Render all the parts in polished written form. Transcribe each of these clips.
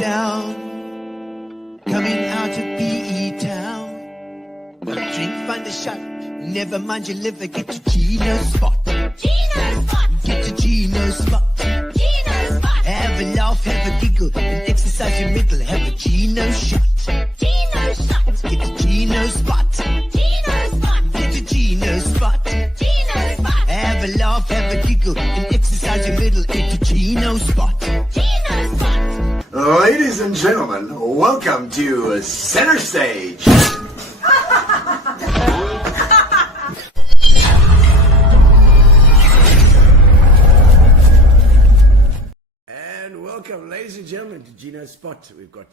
down, coming out of PE town. One drink, find a shot, never mind your liver, get to Gino's spot. Gino spot. Get to Gino's spot. Gino spot. Have a laugh, have a giggle, and exercise your middle, have a Gino shot. Gino shot. Get to Gino's spot. Gino spot. Get to Gino's spot. Gino spot. Have a laugh, have a giggle, and exercise your middle, get to Gino's spot. Gino spot. Ladies and gentlemen, welcome to Center Stage. And welcome, ladies and gentlemen, to Gino's Spot. We've got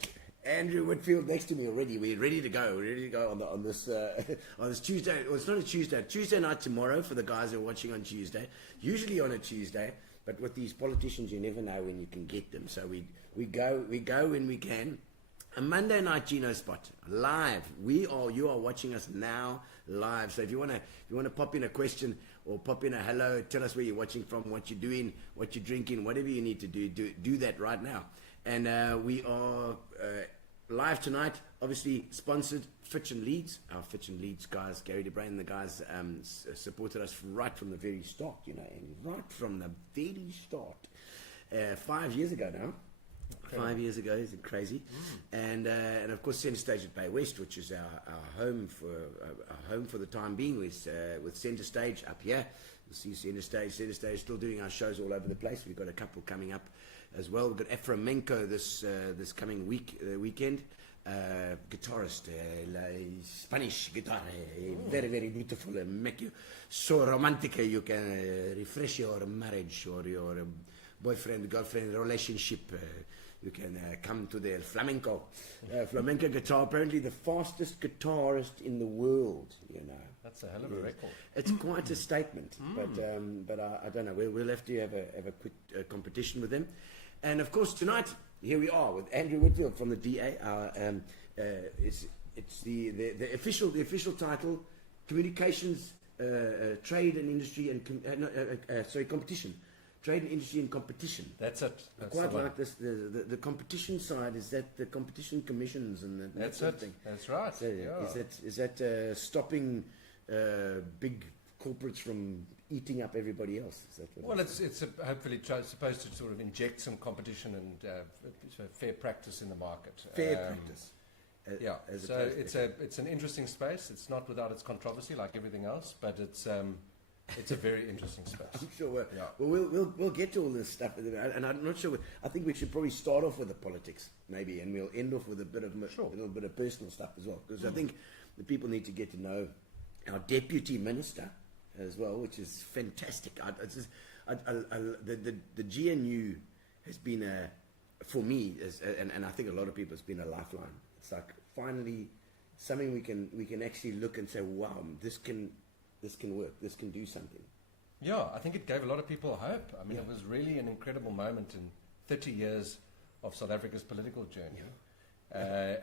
Andrew Whitfield next to me already. We're ready to go. We're ready to go on this on this Tuesday. Well, it's not a Tuesday. Tuesday night tomorrow for the guys who are watching on Tuesday. Usually on a Tuesday, but with these politicians, you never know when you can get them. So we go when we can. A Monday night Gino Spot live. You are watching us now live. So if you wanna pop in a question or pop in a hello, tell us where you're watching from, what you're doing, what you're drinking, whatever you need to do that right now. And we are live tonight, obviously sponsored Fitch and Leeds. Our Fitch and Leeds guys, Gary DeBrain, the guys supported us right from the very start, and right from the very start. 5 years ago now. Okay. 5 years ago, isn't it crazy? And of course, Centre Stage at Bay West, which is our home for the time being, with Centre Stage up here. You'll see Centre Stage still doing our shows all over the place. We've got a couple coming up as well. We've got Afromenko this coming weekend. Guitarist, Spanish guitar, very, very beautiful, make you so romantic you can refresh your marriage or your boyfriend-girlfriend relationship. You can come to the flamenco. Flamenco guitar, apparently the fastest guitarist in the world, That's a hell of a record. It's quite a statement, but I don't know. We'll have to have a quick competition with them. And of course, tonight, here we are with Andrew Whitfield from the DA. It's the official title, Communications, Trade and Industry and Competition. Trade and Industry and Competition. That's it. That's quite like this. The competition side, is that the competition commissions and that sort of thing. That's right. So, yeah. Is that stopping big corporates from eating up everybody else? Is that what it's hopefully supposed to sort of inject some competition and fair practice in the market. Fair practice. So it's an interesting space. It's not without its controversy like everything else, but it's a very interesting space. I'm sure. Well, we'll get to all this stuff, and I'm not sure. I think we should probably start off with the politics, maybe, and we'll end off with a little bit of personal stuff as well, because I think the people need to get to know our deputy minister as well, which is fantastic. The GNU has been for me, and I think a lot of people, it's been a lifeline. It's like finally something we can actually look and say, wow, this can work, this can do something. Yeah, I think it gave a lot of people hope. I mean, It was really an incredible moment in 30 years of South Africa's political journey.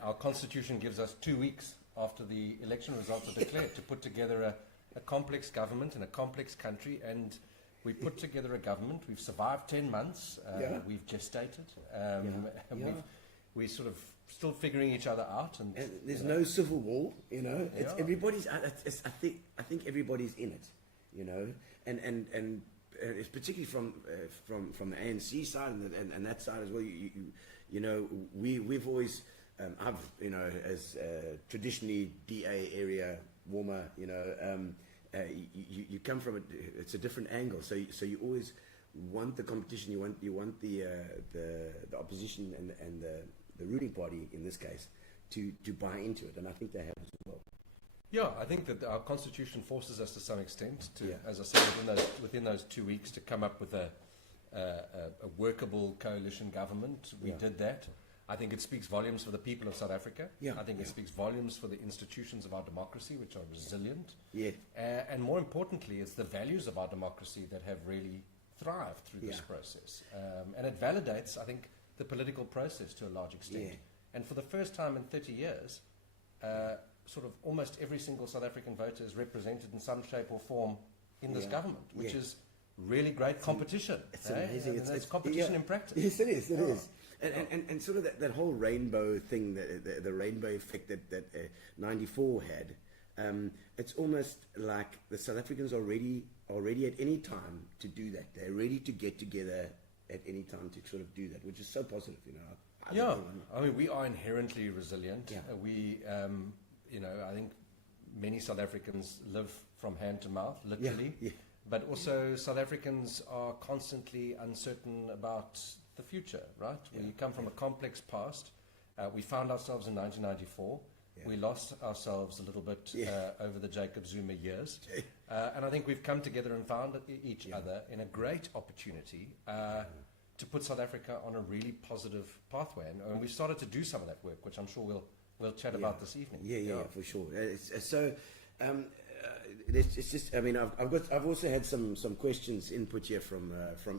Our constitution gives us 2 weeks after the election results are declared to put together a complex government in a complex country, and we put together a government. We've survived 10 months. We've gestated. We're sort of still figuring each other out, and there's no civil war. It's everybody's. I think everybody's in it. And it's particularly from the ANC side and that side as well. We've always as traditionally DA area warmer. You come from it's a different angle. So you always want the competition. You want the opposition and the ruling party in this case to buy into it, and I think they have as well. Yeah, I think that our constitution forces us to some extent to, as I said, within those 2 weeks to come up with a workable coalition government. We did that. I think it speaks volumes for the people of South Africa. I think it speaks volumes for the institutions of our democracy, which are resilient. And more importantly, it's the values of our democracy that have really thrived through this process. And it validates, I think, the political process to a large extent. And for the first time in 30 years, sort of almost every single South African voter is represented in some shape or form in this government, which is really great competition. It's amazing. It's competition in practice. Yes, it is. It is. And sort of that whole rainbow thing, the rainbow effect that 94 had. It's almost like the South Africans are ready at any time to do that. They're ready to get together at any time to sort of do that, which is so positive, I mean, we are inherently resilient. Yeah. We, I think many South Africans live from hand to mouth, literally. Yeah. But also South Africans are constantly uncertain about the future, right? Yeah. We come from a complex past. We found ourselves in 1994. Yeah. We lost ourselves a little bit over the Jacob Zuma years. And I think we've come together and found each other in a great opportunity to put South Africa on a really positive pathway. And we started to do some of that work, which I'm sure we'll chat about this evening. Yeah, for sure. It's just. I mean, I've also had some questions input here from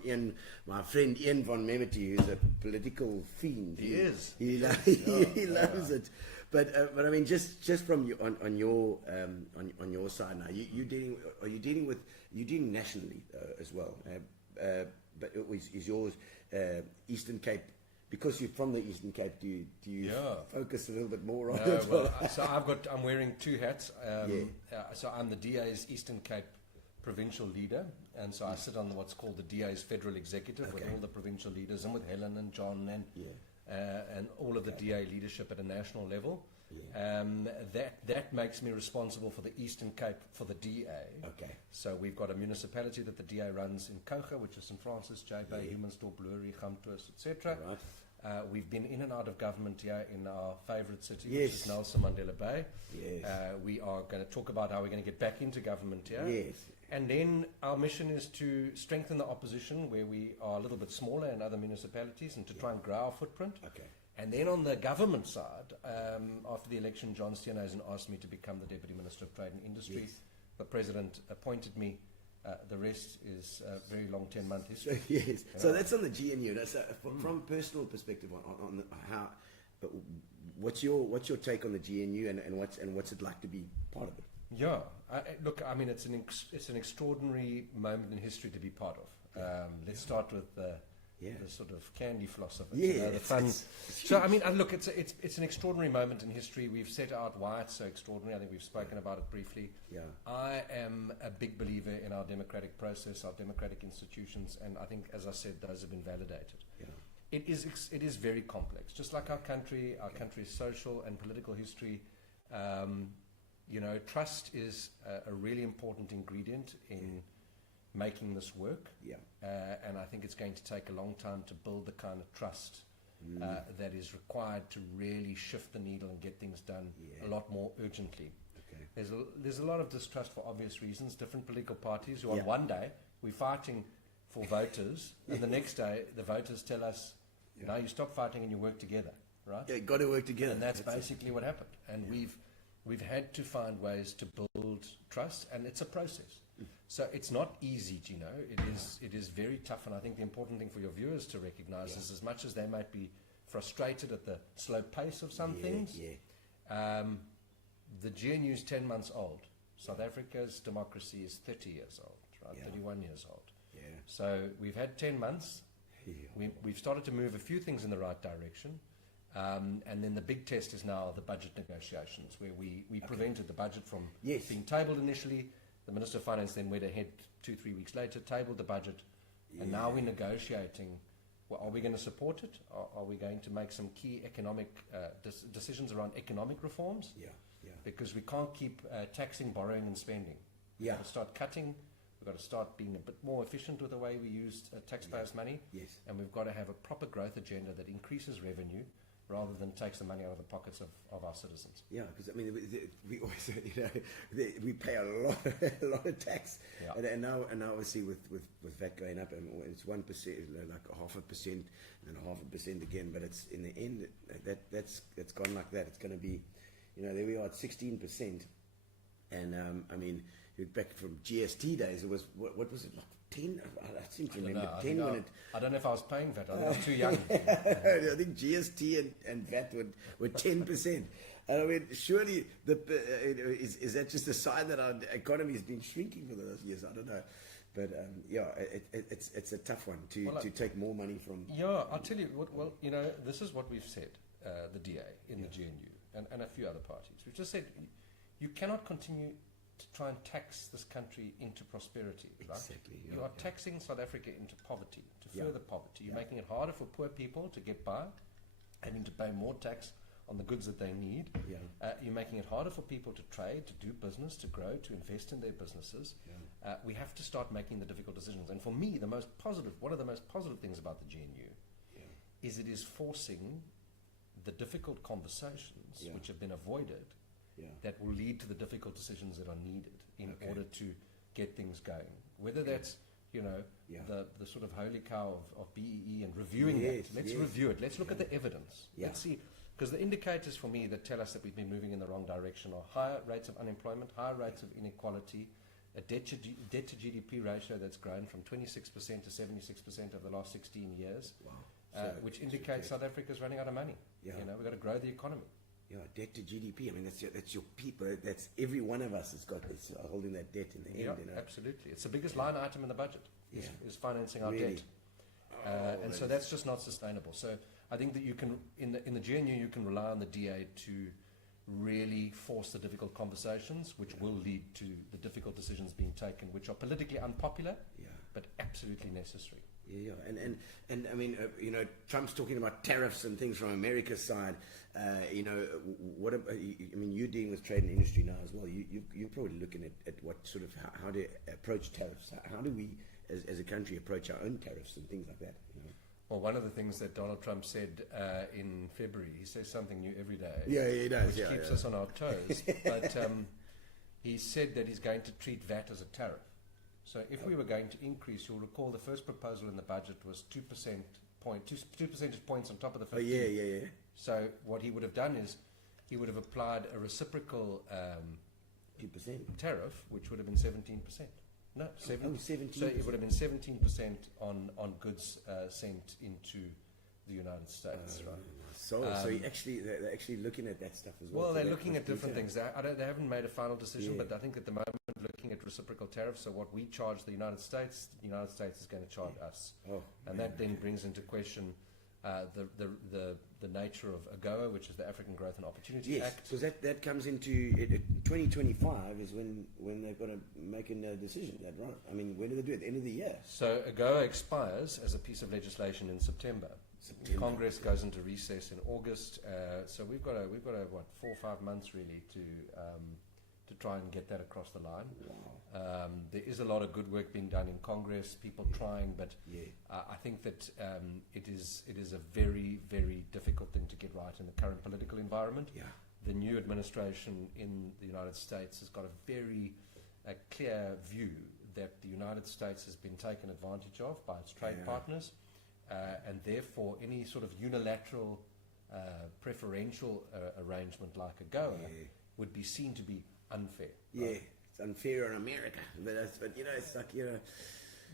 Ian, my friend Ian von Memety, who's a political fiend. He is. He loves it. But I mean, just from you on your side now, you dealing nationally as well. But is yours Eastern Cape? Because you're from the Eastern Cape, do you focus a little bit more on it? Well, so I'm wearing two hats. So I'm the DA's Eastern Cape Provincial Leader, and so I sit on what's called the DA's Federal Executive with all the provincial leaders and with Helen and John and all of the DA leadership at a national level. That makes me responsible for the Eastern Cape for the DA. Okay. So we've got a municipality that the DA runs in Kocha, which is St. Francis, J Bay, Humansdorp, Bleury, Gamtoos, etc. Right. We've been in and out of government here in our favourite city, Yes. which is Nelson Mandela Bay. Yes. We are going to talk about how we're going to get back into government here. Yes. And then our mission is to strengthen the opposition where we are a little bit smaller in other municipalities and to try and grow our footprint. Okay. And then on the government side, after the election, John Steenhuisen asked me to become the Deputy Minister of Trade and Industry. Yes. The President appointed me. The rest is a very long 10-month history. Yes. So that's on the GNU. That's from personal perspective on how. But what's your take on the GNU and what's it like to be part of it? Yeah, look, I mean, it's an extraordinary moment in history to be part of. Let's start with the sort of candy floss of it, the fun. So, I mean, look, it's an extraordinary moment in history. We've set out why it's so extraordinary. I think we've spoken about it briefly. Yeah. I am a big believer in our democratic process, our democratic institutions, and I think, as I said, those have been validated. Yeah. It is very complex, just like our country. Our country's social and political history. Trust is a really important ingredient in making this work. Yeah. And I think it's going to take a long time to build the kind of trust that is required to really shift the needle and get things done a lot more urgently. Okay. There's a lot of distrust for obvious reasons. Different political parties who on one day we're fighting for voters, and the next day the voters tell us, no, you stop fighting and you work together, right? Yeah, got to work together. And that's basically what happened. And we've had to find ways to build trust, and it's a process. So it's not easy, Gino. It is very tough, and I think the important thing for your viewers to recognize is, as much as they might be frustrated at the slow pace of some things, the GNU is 10 months old. South Africa's democracy is 30 years old, right? 31 years old. Yeah. So we've had 10 months. We've started to move a few things in the right direction. And then the big test is now the budget negotiations, where we prevented the budget from being tabled initially. The Minister of Finance then went ahead 2-3 weeks later, tabled the budget, and now we're negotiating. Well, are we going to support it? Are we going to make some key economic decisions around economic reforms? Because we can't keep taxing, borrowing, and spending. We've got to start cutting. We've got to start being a bit more efficient with the way we use taxpayers' money. Yes. And we've got to have a proper growth agenda that increases revenue rather than takes the money out of the pockets of our citizens. Yeah, because I mean, we always, we pay a lot of tax, and now obviously with VAT going up, and it's 1%, like 0.5%, and 0.5% again. But it's in the end that's gone like that. It's going to be, there we are at 16%, and I mean, back from GST days, it was what was it like? 10? I seem to remember 10 when I don't know if I was paying VAT. I was too young. I think GST and VAT were 10%. And I mean, surely is that just a sign that our economy has been shrinking for those years? I don't know. But it's a tough one to take more money from. Yeah, I'll tell you what. Well, this is what we've said, the DA in the GNU and a few other parties. We've just said you cannot continue to try and tax this country into prosperity. Right? Exactly. You are taxing South Africa into poverty, to further poverty. You're making it harder for poor people to get by, having to pay more tax on the goods that they need. You're making it harder for people to trade, to do business, to grow, to invest in their businesses. We have to start making the difficult decisions. And for me, one of the most positive things about the GNU is it is forcing the difficult conversations which have been avoided that will lead to the difficult decisions that are needed in order to get things going. Whether that's the sort of holy cow of BEE and reviewing it. Let's review it. Let's look at the evidence. Let's see. Because the indicators for me that tell us that we've been moving in the wrong direction are higher rates of unemployment, higher rates of inequality, a debt to GDP ratio that's grown from 26% to 76% over the last 16 years, which indicates South Africa's running out of money. We've got to grow the economy. Debt to GDP. I mean, that's your people. That's every one of us has got this holding that debt in the end. Absolutely. It's the biggest line item in the budget. Is financing our debt, and so that's just not sustainable. So I think that you can, in the GNU, you can rely on the DA to really force the difficult conversations, which will lead to the difficult decisions being taken, which are politically unpopular, but absolutely necessary. And I mean, Trump's talking about tariffs and things from America's side. What about, I mean, you're dealing with trade and industry now as well. You're probably looking at what sort of how to approach tariffs. How do we, as a country, approach our own tariffs and things like that? Well, one of the things that Donald Trump said in February, he says something new every day. Yeah, he does. Which keeps us on our toes. But he said that he's going to treat VAT as a tariff. So if we were going to increase, you'll recall the first proposal in the budget was 2 percentage points on top of the 15. So what he would have done is he would have applied a reciprocal 2% tariff, which would have been 17%. No, 17%. So it would have been 17% on goods sent into the United States, right? So they're actually looking at that stuff as well. Well, they're looking at different things. They haven't made a final decision, but I think at the moment looking at reciprocal tariffs. So what we charge the United States is going to charge us, and that then brings into question the nature of AGOA, which is the African Growth and Opportunity Act. Because that comes into 2025 is when they've got to make a decision. That right? I mean, when do they do it? At the end of the year. So AGOA expires as a piece of legislation in September. Congress goes into recess in August. So we've got 4 or 5 months really to try and get that across the line. Wow. There is a lot of good work being done in Congress, people trying, but I think that it is a very, very difficult thing to get right in the current political environment. The new administration in the United States has got a very clear view that the United States has been taken advantage of by its trade partners, and therefore any sort of unilateral preferential arrangement like AGOA would be seen to be unfair. Right? It's unfair on America, but it's like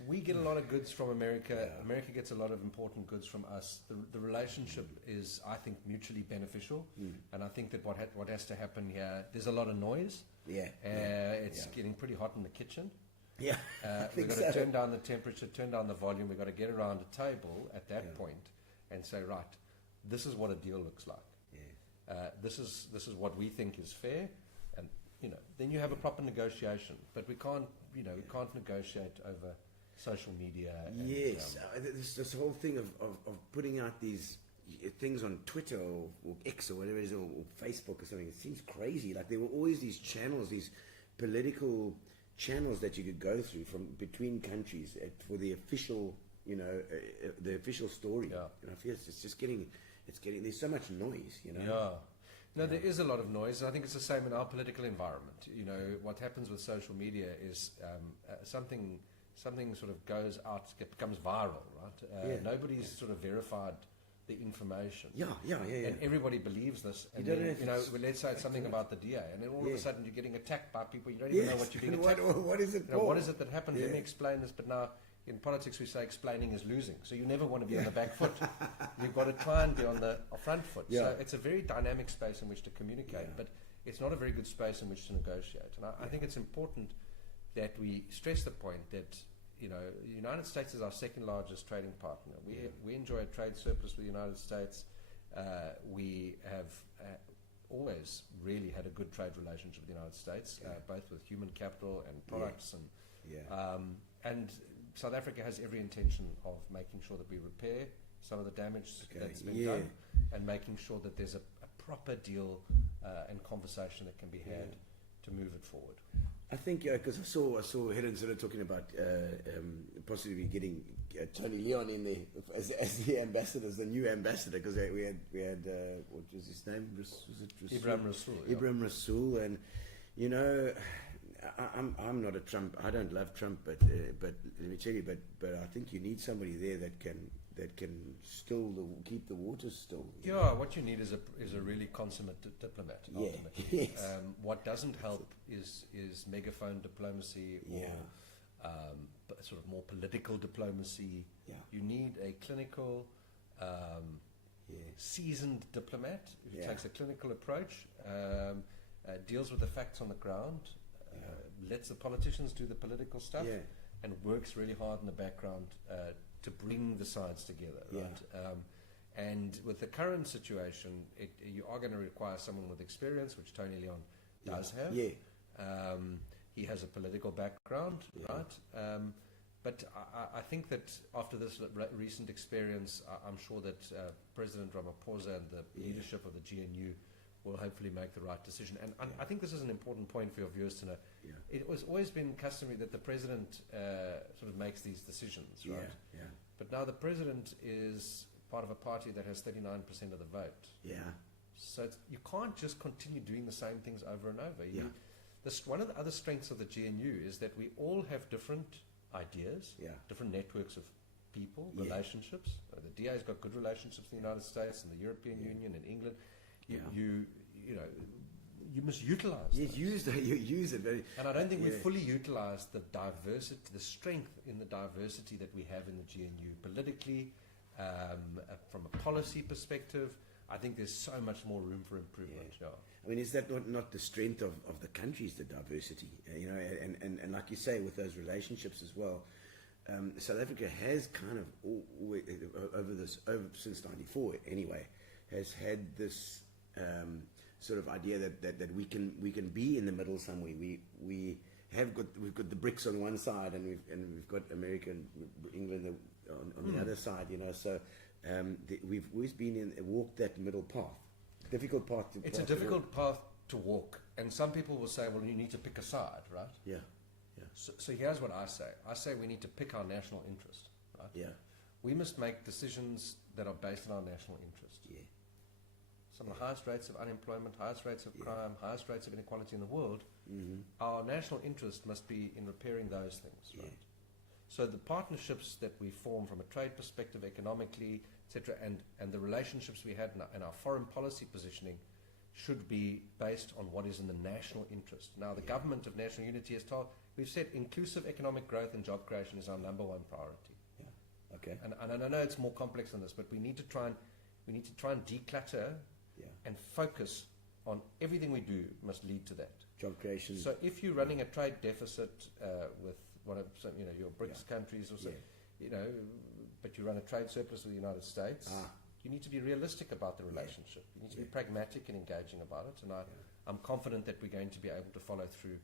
we get a lot of goods from America. America gets a lot of important goods from us. The relationship is, I think, mutually beneficial, and I think that what has to happen here, there's a lot of noise. It's getting pretty hot in the kitchen. We've got to turn down the temperature, turn down the volume. We've got to get around a table at that point and say, right, this is what a deal looks like. This is what we think is fair, and then you have a proper negotiation. But we can't negotiate over social media. And, this whole thing of putting out these things on Twitter or X or whatever it is, or Facebook or something. It seems crazy. Like there were always these channels, these political channels that you could go through from between countries for the official, the official story. And I feel it's just getting. There's so much noise. No, there is a lot of noise. I think it's the same in our political environment. What happens with social media is something sort of goes out, becomes viral, right? Nobody's sort of verified the information. And everybody believes this. And then, let's say it's something about the DA, and then all of a sudden you're getting attacked by people. You don't even know what you're being attacked. What is it for? What is it that happened? Let me explain this. But now, in politics, we say explaining is losing. So you never want to be on the back foot. You've got to try and be on the front foot. So it's a very dynamic space in which to communicate, but it's not a very good space in which to negotiate. And I think it's important that we stress the point that the United States is our second largest trading partner. We enjoy a trade surplus with the United States. We have always really had a good trade relationship with the United States, both with human capital and products, and South Africa has every intention of making sure that we repair some of the damage that's been done, and making sure that there's a proper deal and conversation that can be had to move it forward. I think because I saw Helen sort of talking about possibly getting Tony Leon in there as the ambassador, as the new ambassador, because we had what was his name? Was it Ibrahim Rasool. Ibrahim Rasool, and I'm not a Trump. I don't love Trump, but let me tell you, but I think you need somebody there that can still keep the waters still. Yeah, what you need is a really consummate diplomat. Ultimately, yes. What doesn't help is megaphone diplomacy or sort of more political diplomacy. Yeah. You need a clinical, seasoned diplomat who takes a clinical approach, deals with the facts on the ground, lets the politicians do the political stuff, and works really hard in the background to bring the sides together. Right? And with the current situation, you are going to require someone with experience, which Tony Leon does have. He has a political background, right? But I think that after this recent experience, I'm sure that President Ramaphosa and the leadership of the GNU will hopefully make the right decision. And I think this is an important point for your viewers to know. It was always been customary that the president sort of makes these decisions, right? But now the president is part of a party that has 39% of the vote. So you can't just continue doing the same things over and over. One of the other strengths of the GNU is that we all have different ideas, different networks of people, relationships. The DA's got good relationships in the United States and the European Union and England. You must utilize those. You use it very. And I don't think we fully utilize the diversity, the strength in the diversity that we have in the GNU politically, from a policy perspective. I think there's so much more room for improvement. I mean, is that not the strength of the countries, the diversity? And like you say, with those relationships as well, South Africa has kind of always, over since '94 anyway, has had this sort of idea that we can be in the middle somewhere. We've got the BRICS on one side, and we've got America and England on the other side. So we've always walked that middle path. Difficult path to. It's a difficult path to walk, and some people will say, "Well, you need to pick a side, right?" So here's what I say. I say we need to pick our national interest, right? We must make decisions that are based on our national interest. Some of the highest rates of unemployment, highest rates of crime, highest rates of inequality in the world. Our national interest must be in repairing those things, right? So the partnerships that we form from a trade perspective, economically, etc., and the relationships we had in our foreign policy positioning should be based on what is in the national interest. Now, the government of national unity has told, we've said inclusive economic growth and job creation is our number one priority. And I know it's more complex than this, but we need to try and declutter and focus on everything we do must lead to that. Job creation. So if you're running a trade deficit with one of your BRICS countries or so, but you run a trade surplus with the United States, you need to be realistic about the relationship. You need to be pragmatic and engaging about it. And I'm confident that we're going to be able to follow through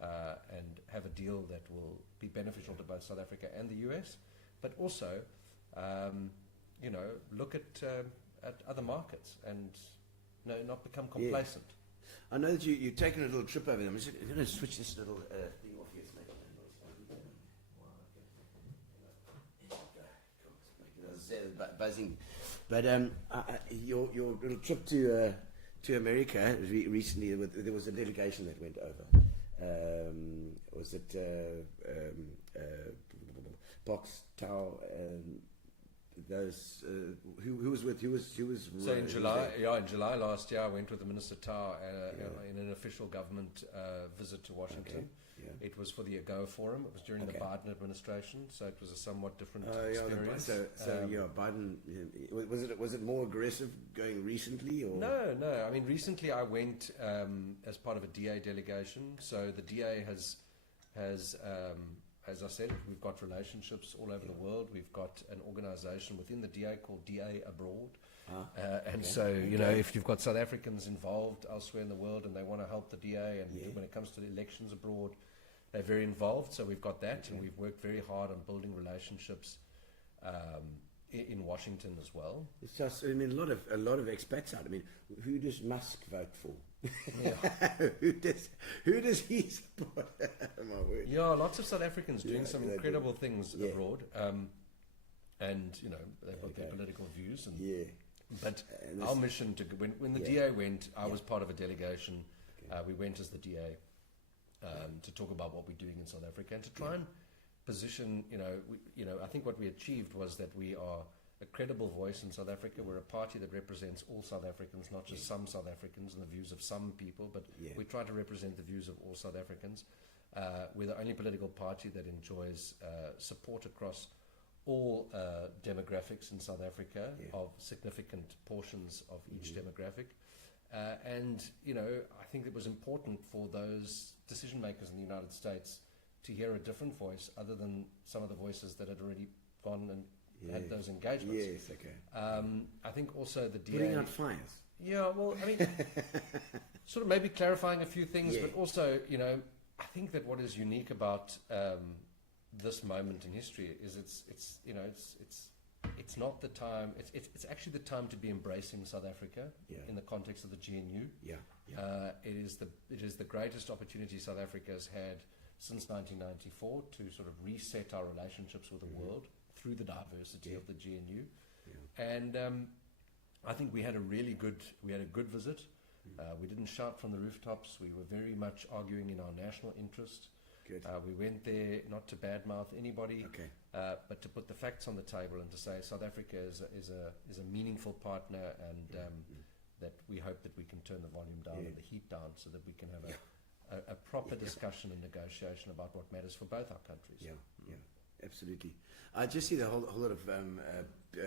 and have a deal that will be beneficial to both South Africa and the US, but also, look at other markets and not become complacent. I know that you've taken a little trip over there. I'm just going to switch this little thing off here. Buzzing. But your little trip to America recently, there was a delegation that went over. Was it Box Tau? Those who was with? Who was? So in July last year, I went with the Minister Tau in an official government visit to Washington. It was for the AGOA Forum. It was during the Biden administration, so it was a somewhat different experience. Biden. Was it more aggressive going recently, or no? I mean, recently I went as part of a DA delegation. So the DA has as I said, we've got relationships all over the world. We've got an organization within the DA called DA Abroad. So, if you've got South Africans involved elsewhere in the world and they want to help the DA, and when it comes to the elections abroad, they're very involved. So we've got that, and we've worked very hard on building relationships in Washington as well. It's just, I mean, a lot of expats out. I mean, who does Musk vote for? who does he support? My word. Yeah, lots of South Africans doing some incredible things abroad, and they've got their political views. But our mission when the DA went, I was part of a delegation. We went as the DA to talk about what we're doing in South Africa and to try and position. I think what we achieved was that we are a credible voice in South Africa. We're a party that represents all South Africans, not just some South Africans and the views of some people, but we try to represent the views of all South Africans. We're the only political party that enjoys support across all demographics in South Africa, of significant portions of each demographic. I think it was important for those decision makers in the United States to hear a different voice other than some of the voices that had already gone and had those engagements. Yes, okay. I think also the DA... Putting out fires. Yeah, well, I mean, sort of maybe clarifying a few things, but also, I think that what is unique about this moment in history is it's not the time. It's actually the time to be embracing South Africa in the context of the GNU. It is the greatest opportunity South Africa has had since 1994 to sort of reset our relationships with the world through the diversity of the GNU. And I think we had a good visit. We didn't shout from the rooftops. We were very much arguing in our national interest. Good. We went there not to badmouth anybody, but to put the facts on the table and to say South Africa is a meaningful partner, and that we hope that we can turn the volume down and the heat down so that we can have a proper discussion and negotiation about what matters for both our countries. Absolutely. I just see the whole lot of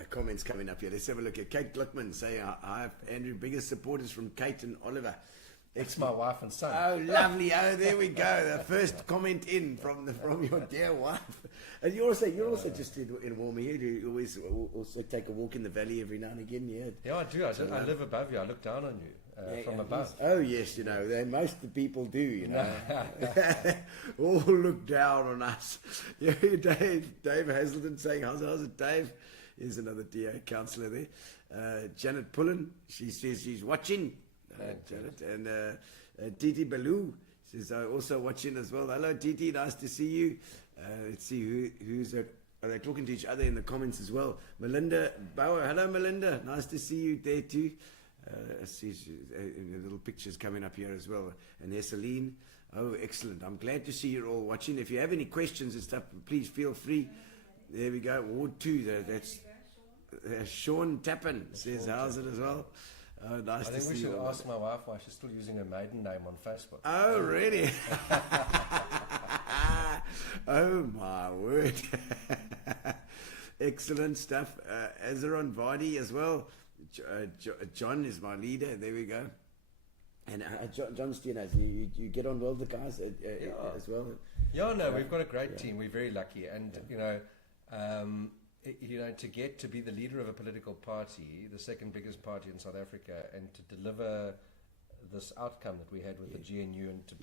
comments coming up here. Let's have a look at Kate Gluckman saying, I have Andrew, biggest supporters from Kate and Oliver. It's my wife and son. Oh, lovely. Oh, there we go. The first comment in from your dear wife. And you're also just in Warm here. Do you always also take a walk in the valley every now and again? Yeah, I do. I live above you. I look down on you from above. Oh, yes, most of the people do, all look down on us. Dave Hazelton saying, how's it, Dave? Here's another DA councillor there. Janet Pullen, she says she's watching. Janet. And Titi Baloo says, also watching as well. Hello, Titi, nice to see you. Let's see who's are they talking to each other in the comments as well. Melinda Bauer, hello, Melinda, nice to see you there too. I see little pictures coming up here as well. And there's Celine. Oh, excellent. I'm glad to see you're all watching. If you have any questions and stuff, please feel free. There we go. Ward 2. That's Sean Tappan says, how's it as well? Oh, nice to see you. I think we should ask my wife why she's still using her maiden name on Facebook. Oh, really? Oh, my word. Excellent stuff. Azaron Vardy as well. John is my leader. There we go. And John Steenhuis, you get on well with the guys as well? Yeah, no, we've got a great team. We're very lucky. And, to get to be the leader of a political party, the second biggest party in South Africa, and to deliver this outcome that we had with the GNU, and to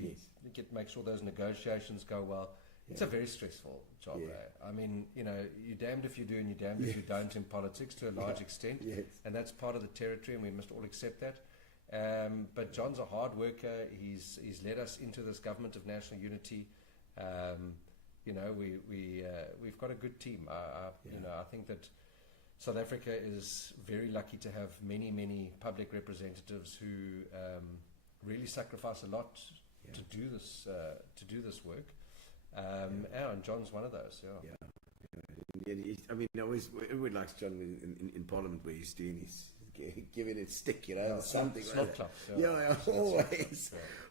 make sure those negotiations go well, it's a very stressful job. I mean, you're damned if you do and you're damned if you don't in politics to a large extent, and that's part of the territory, and we must all accept that. But John's a hard worker. He's led us into this government of national unity. We've got a good team. I think that South Africa is very lucky to have many, many public representatives who really sacrifice a lot to do this work. And John's one of those. I mean, everyone likes John in Parliament where he's doing his giving it stick, something. Snot club.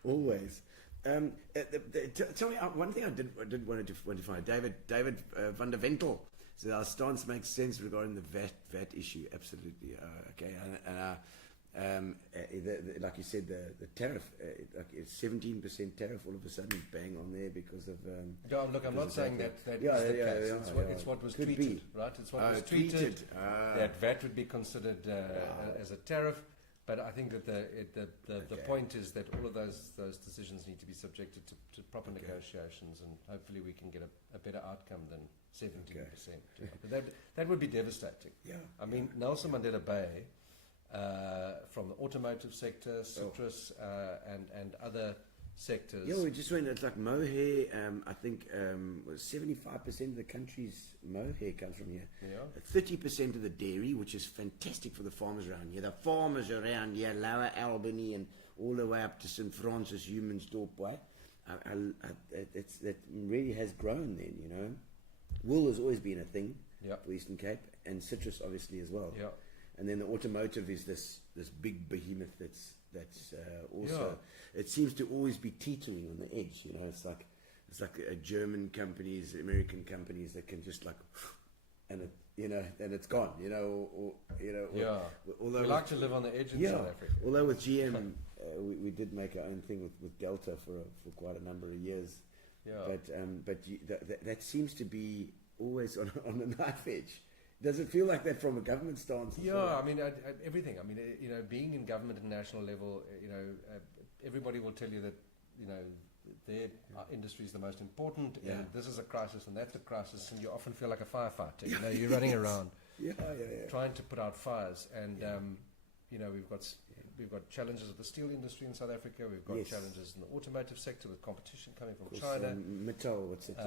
Always. Tell me one thing I did want to find. David van der Ventel says our stance makes sense regarding the VAT issue. Absolutely. Okay. like you said, the tariff, like it's 17% tariff all of a sudden, bang on there because of. No, look, I'm not saying that is the case. It's what was Could tweeted, be. right? It's what was tweeted. That VAT would be considered as a tariff. But I think that the point is that all of those decisions need to be subjected to proper negotiations, and hopefully we can get a better outcome than 17%. But that would be devastating. Yeah. I mean, Nelson Mandela Bay, from the automotive sector, citrus, and other sectors. Yeah, we just went. It's like mohair. I think 75% of the country's mohair comes from here. Yeah. 30% of the dairy, which is fantastic for the farmers around here. The farmers around here, Lower Albany and all the way up to St. Francis, Humansdorp way. That really has grown then, you know. Wool has always been a thing for Eastern Cape, and citrus obviously as well. Yeah. And then the automotive is this big behemoth that's also it seems to always be teetering on the edge. You know, it's like German companies, American companies that can just like, and it's gone. You know, although we like to live on the edge in South Africa. Although with GM, we did make our own thing with Delta for quite a number of years. Yeah. But that seems to be always on a knife edge. Does it feel like that from a government stance? Yeah, I mean, everything. I mean, being in government at national level, everybody will tell you that, their industry is the most important, and this is a crisis and that's a crisis, and you often feel like a firefighter. You know, you're running around trying to put out fires, and we've got challenges of the steel industry in South Africa. We've got challenges in the automotive sector with competition coming from China. Mittal, what's it?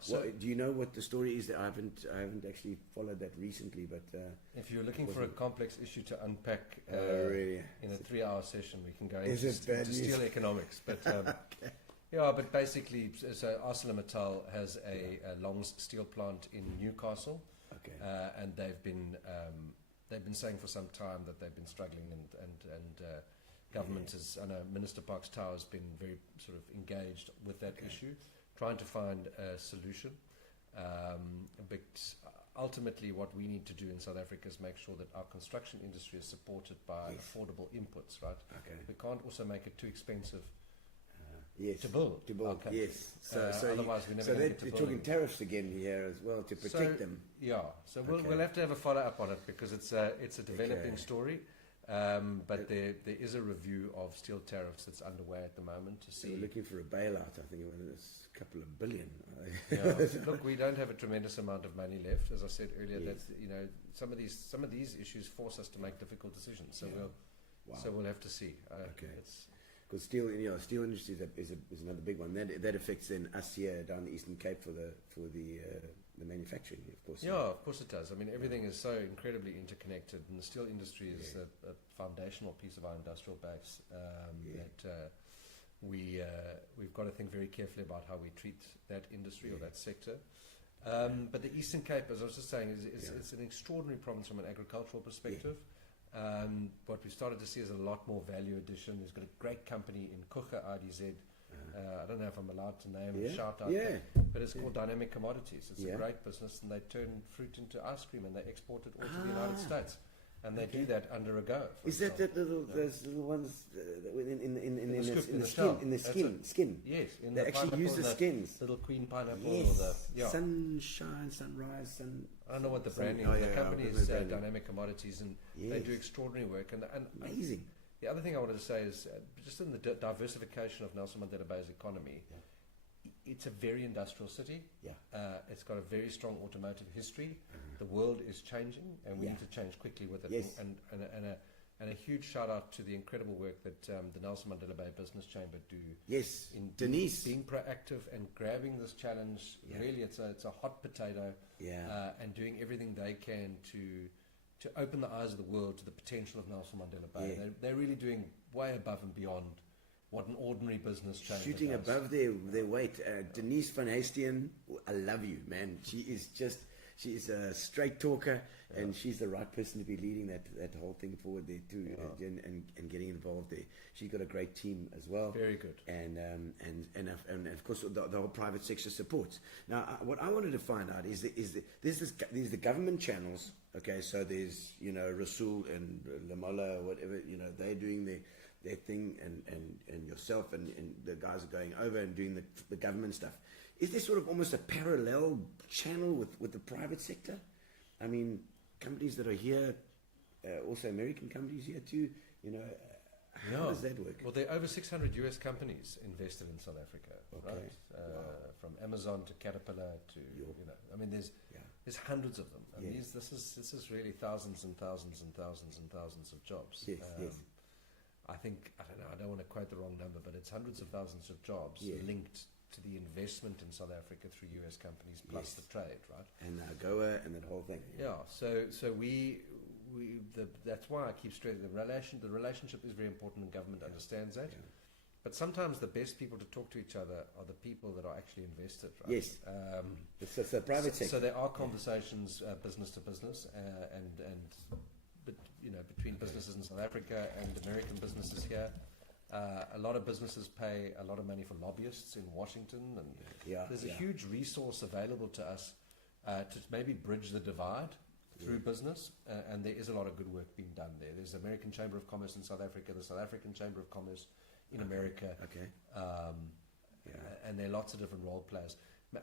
So, do you know what the story is? That I haven't actually followed that recently, but if you're looking for a complex issue to unpack really? in a 3-hour session, we can go into steel economics. But but basically, so ArcelorMittal has a long steel plant in Newcastle, and they've been saying for some time that they've been struggling, and government has, I know Minister Parks Tower has been very sort of engaged with that issue, trying to find a solution. But ultimately what we need to do in South Africa is make sure that our construction industry is supported by affordable inputs, right? We can't also make it too expensive to build. Yes. So otherwise we're never going to get to you're building. talking tariffs again here as well to protect them. Yeah. So we'll have to have a follow-up on it, because it's a developing story. But there is a review of steel tariffs that's underway at the moment to see. So we're looking for a bailout, I think, of a couple of billion. Look, we don't have a tremendous amount of money left, as I said earlier. That some of these issues force us to make difficult decisions. So we'll have to see. Because steel industry is another big one. That affects then us here down the Eastern Cape for the manufacturing, of course. Yeah, of course it does. I mean, everything is so incredibly interconnected, and the steel industry is a foundational piece of our industrial base that we've got to think very carefully about how we treat that industry or that sector. But the Eastern Cape, as I was just saying, is an extraordinary province from an agricultural perspective. What we've started to see is a lot more value addition. There's got a great company in Kucha, IDZ. I don't know if I'm allowed to name and shout out, but it's called Dynamic Commodities. It's a great business, and they turn fruit into ice cream, and they export it all to the United States. And they do that under a go. Is that those little ones in the skin? Yes, in they the actually use the skins. Little queen pineapple. Yes. Or sunshine, sunrise, I don't know what the branding is. The company is Dynamic Commodities, and they do extraordinary work. And amazing. The other thing I wanted to say is just in the diversification of Nelson Mandela Bay's economy, it's a very industrial city. It's got a very strong automotive history. The world is changing, and we need to change quickly with it. And a huge shout out to the incredible work that the Nelson Mandela Bay Business Chamber do. Yes, in Denise being proactive and grabbing this challenge. Really, it's a hot potato. And doing everything they can to open the eyes of the world to the potential of Nelson Mandela Bay. They're really doing way above and beyond what an ordinary business chamber shooting does. Above their weight. Denise van Haastien, I love you, man. She is just she's a straight talker, and she's the right person to be leading that whole thing forward there too, and getting involved there. She's got a great team as well. Very good. And of course the whole private sector supports. Now, what I wanted to find out is there's the government channels. Okay, so there's Rasul and Lamola or whatever, they're doing their thing, and yourself and the guys are going over and doing the government stuff. Is there sort of almost a parallel channel with the private sector? I mean, companies that are here, also American companies here too, how does that work? Well, there are over 600 US companies invested in South Africa, right? From Amazon to Caterpillar to, I mean, there's hundreds of them. And this is really thousands and thousands and thousands and thousands of jobs. Yes, yes. I think, I don't know, I don't want to quote the wrong number, but it's hundreds of thousands of jobs linked to the investment in South Africa through US companies plus the trade, right? And AGOA and that whole thing. Yeah, so that's why I keep stressing the relationship is very important, and government understands that. Yeah. But sometimes the best people to talk to each other are the people that are actually invested, right? Yes. It's the private sector. So there are conversations, business to business, between businesses in South Africa and American businesses here. A lot of businesses pay a lot of money for lobbyists in Washington, and there's a huge resource available to us to maybe bridge the divide through business, and there is a lot of good work being done there. There's the American Chamber of Commerce in South Africa, the South African Chamber of Commerce in America, and there are lots of different role players.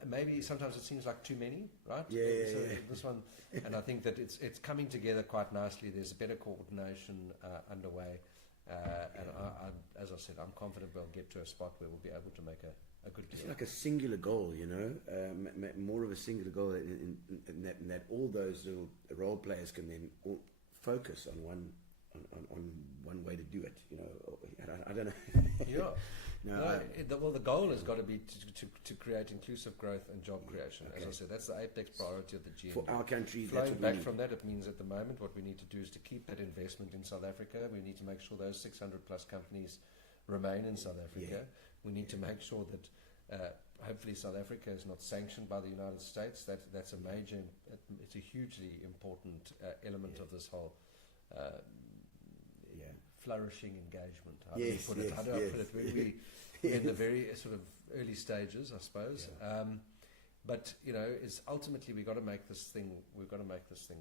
Maybe sometimes it seems like too many, right? This one, and I think that it's coming together quite nicely. There's a better coordination underway, and as I said, I'm confident we'll get to a spot where we'll be able to make a good deal. It's like a singular goal, more of a singular goal, in that all those little role players can then all focus on one way to do it. I don't know. The goal has got to be to create inclusive growth and job creation. As I said, that's the apex priority of the GNU. For our country, flowing back from that, it means at the moment what we need to do is to keep that investment in South Africa. We need to make sure those 600 plus companies remain in South Africa. We need to make sure that hopefully South Africa is not sanctioned by the United States. That's a major, it's a hugely important element of this whole flourishing engagement. How do I put it? We're in the very sort of early stages, I suppose. But is ultimately we've got to make this thing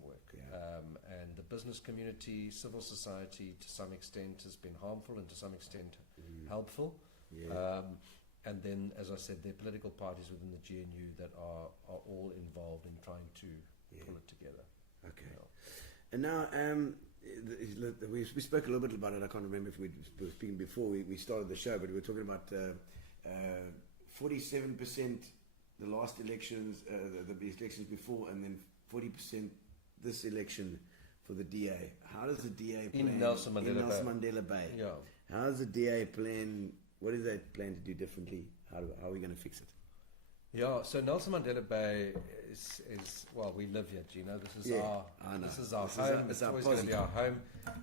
work. And the business community, civil society, to some extent, has been harmful and to some extent helpful. And then, as I said, there are political parties within the GNU that are all involved in trying to pull it together. Okay. And now, we spoke a little bit about it. I can't remember if we were speaking before we started the show, but we were talking about 47% the last elections, the elections before, and then 40% this election for the DA. How does the DA plan in Nelson Mandela Bay? Yeah. How does the DA plan? What do they plan to do differently? How are we going to fix it? Yeah, so Nelson Mandela Bay is well, we live here, Gino. This is our home. It's always going to be our home,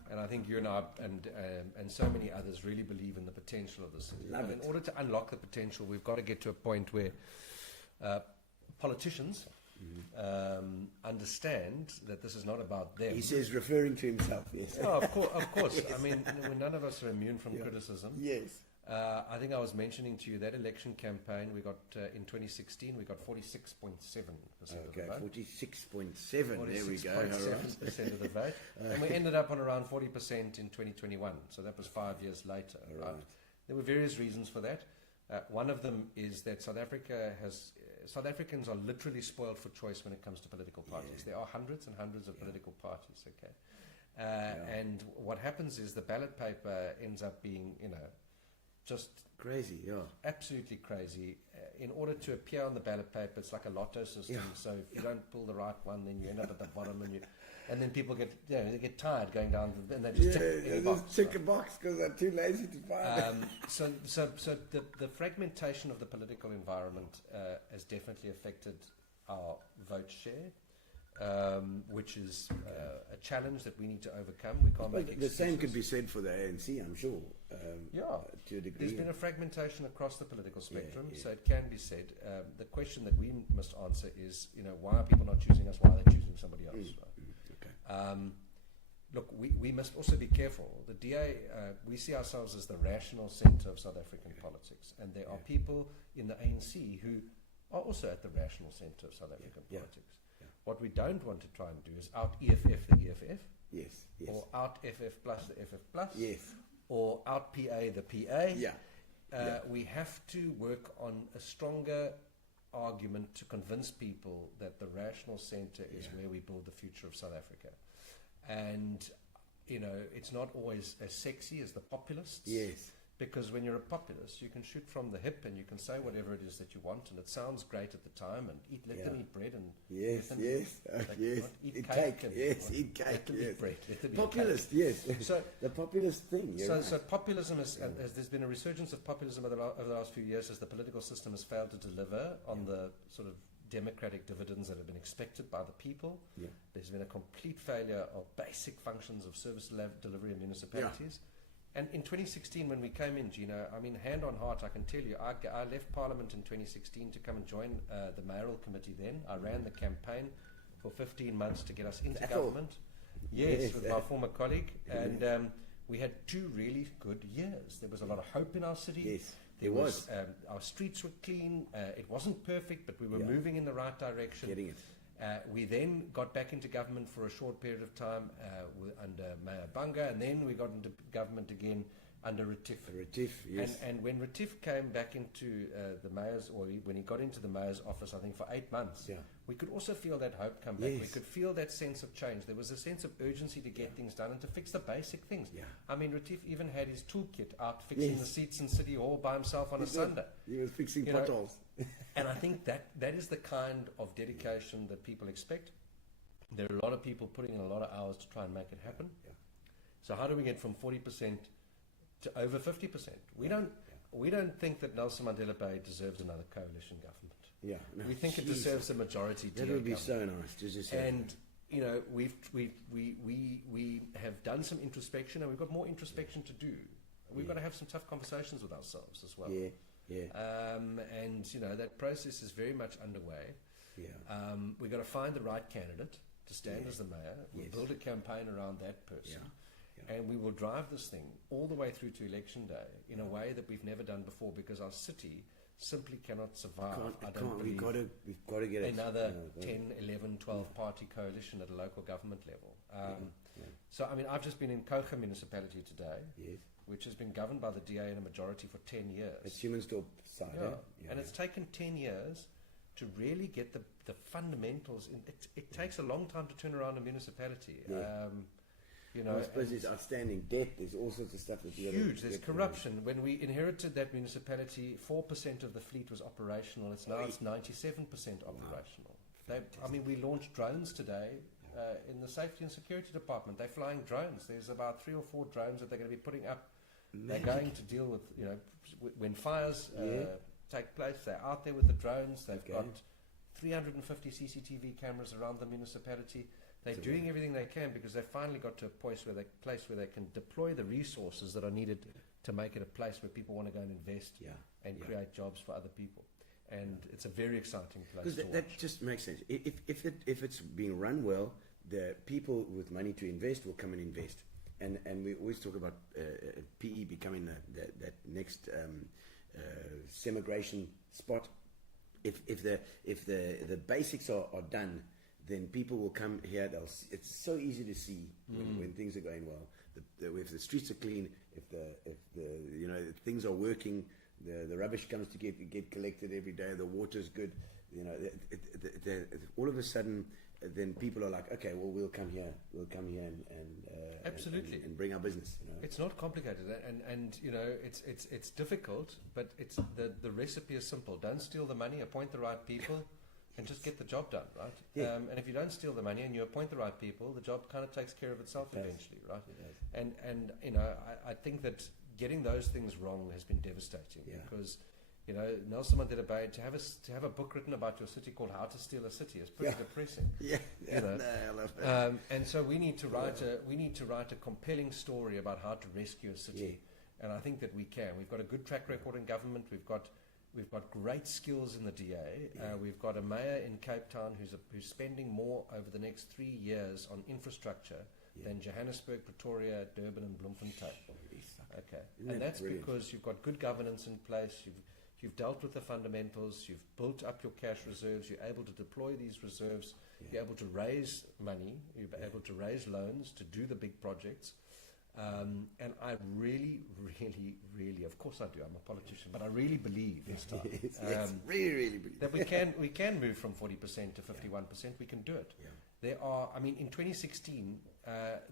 and I think you and I and so many others really believe in the potential of the city. In order to unlock the potential, we've got to get to a point where politicians understand that this is not about them. He says, referring to himself. Yes. Oh, of course. Yes. I mean, none of us are immune from criticism. Yes. I think I was mentioning to you that election campaign we got in 2016. We got 46.7% of the vote. 46.7. There we go. 46.7% of the vote, and we ended up on around 40% in 2021. So that was 5 years later. Right. There were various reasons for that. One of them is that South Africans are literally spoiled for choice when it comes to political parties. There are hundreds and hundreds of political parties. Okay, and what happens is the ballot paper ends up being, just crazy, absolutely crazy. In order to appear on the ballot paper, it's like a lotto system. So if you don't pull the right one, then you end up at the bottom, and then people get tired going down, and they just check a box because they're too lazy to find it. So the fragmentation of the political environment has definitely affected our vote share. which is a challenge that we need to overcome. We can't Well, make the excuses. same could be said for the ANC, I'm sure. To a degree. There's been a fragmentation across the political spectrum, yeah. so it can be said. The question that we must answer is, why are people not choosing us? Why are they choosing somebody else? Right? Okay. Look, we must also be careful. The DA, we see ourselves as the rational centre of South African politics, and there are people in the ANC who are also at the rational centre of South African politics. Yeah. What we don't want to try and do is out EFF the EFF, Yes. or out FF plus the FF plus, Yes. or out PA the PA. Yeah. We have to work on a stronger argument to convince people that the rational centre is where we build the future of South Africa. And, it's not always as sexy as the populists. Yes. Because when you're a populist, you can shoot from the hip and you can say whatever it is that you want, and it sounds great at the time. And let them eat bread and Yes. let them eat Eat cake. cake. And, Yes. Eat cake. Let them Yes. eat bread. Let them Populist. eat cake. Yes. So the populist thing. So populism is, there's been a resurgence of populism over the last few years as the political system has failed to deliver on the sort of democratic dividends that have been expected by the people. Yeah. There's been a complete failure of basic functions of service delivery in municipalities. And in 2016, when we came in, Gino, hand on heart, I can tell you, I left Parliament in 2016 to come and join the mayoral committee then. I ran the campaign for 15 months to get us into government. Yes, with my former colleague. And we had 2 really good years. There was a lot of hope in our city. Yes. There was. Our streets were clean. It wasn't perfect, but we were moving in the right direction. Getting it. We then got back into government for a short period of time under Mayor Banga, and then we got into government again under Retief. Retief, yes. And when Retief came back into the mayor's, or when he got into the mayor's office, I think for 8 months, we could also feel that hope come back. Yes. We could feel that sense of change. There was a sense of urgency to get things done and to fix the basic things. Yeah. Retief even had his toolkit out fixing the seats in City Hall by himself on a Sunday. He was fixing potholes. And I think that is the kind of dedication that people expect. There are a lot of people putting in a lot of hours to try and make it happen. Yeah. So how do we get from 40% to over 50%? We don't think that Nelson Mandela Bay deserves another coalition government. Yeah. No, We think it deserves a majority That DA would be government. so nice to just say. And we have done some introspection, and we've got more introspection to do. We've got to have some tough conversations with ourselves as well. Yeah. And that process is very much underway. Yeah. We've got to find the right candidate to stand as the mayor. We'll build a campaign around that person. And we will drive this thing all the way through to election day in a way that we've never done before, because our city simply cannot survive. We've got to get another 10, 11, 12 party coalition at a local government level. So, I've just been in Kocha municipality today, which has been governed by the DA in a majority for 10 years. It's Humansdorp side, And it's taken 10 years to really get the fundamentals in. It takes a long time to turn around a municipality. I suppose there's outstanding debt. There's all sorts of stuff that's huge. There's corruption. When we inherited that municipality, 4% of the fleet was operational. It's 97% operational. We launched drones today in the safety and security department. They're flying drones. There's about 3 or 4 drones that they're going to be putting up. They're going to deal with, when fires take place. They're out there with the drones. They've got 350 CCTV cameras around the municipality. They're doing everything they can because they've finally got to a place where they can deploy the resources that are needed to make it a place where people want to go and invest and create jobs for other people. And it's a very exciting place to watch. That just makes sense. If it's being run well, the people with money to invest will come and invest. And we always talk about PE becoming that next semigration spot. If the basics are done, then people will come here. It's so easy to see when things are going well. If the streets are clean, if the things are working, the rubbish comes to get collected every day. The water's good. All of a sudden, then people are like, okay, well, we'll come here and absolutely and bring our business. It's not complicated, and it's difficult, but it's the recipe is simple. Don't steal the money. Appoint the right people. And just get the job done, right? Yeah. And if you don't steal the money and you appoint the right people, the job kind of takes care of itself eventually, right? And I think that getting those things wrong has been devastating because You know, Nelson Mandela Bay, to have a book written about your city called How to Steal a City is pretty depressing. Yeah, You know? no, I love that. And so we need to write a compelling story about how to rescue a city, and I think that we can. We've got a good track record in government. We've got great skills in the DA. We've got a mayor in Cape Town who's spending more over the next 3 years on infrastructure than Johannesburg, Pretoria, Durban, and Bloemfontein. Okay, and that's brilliant? because you've got good governance in place. You've dealt with the fundamentals. You've built up your cash reserves. You're able to deploy these reserves. You're able to raise money. You're able to raise loans to do the big projects. And I really, really, really, of course I do. I'm a politician, but I really believe this time really believe that we can move from 40% to 51%. We can do it. Yeah. There are, I mean, in 2016,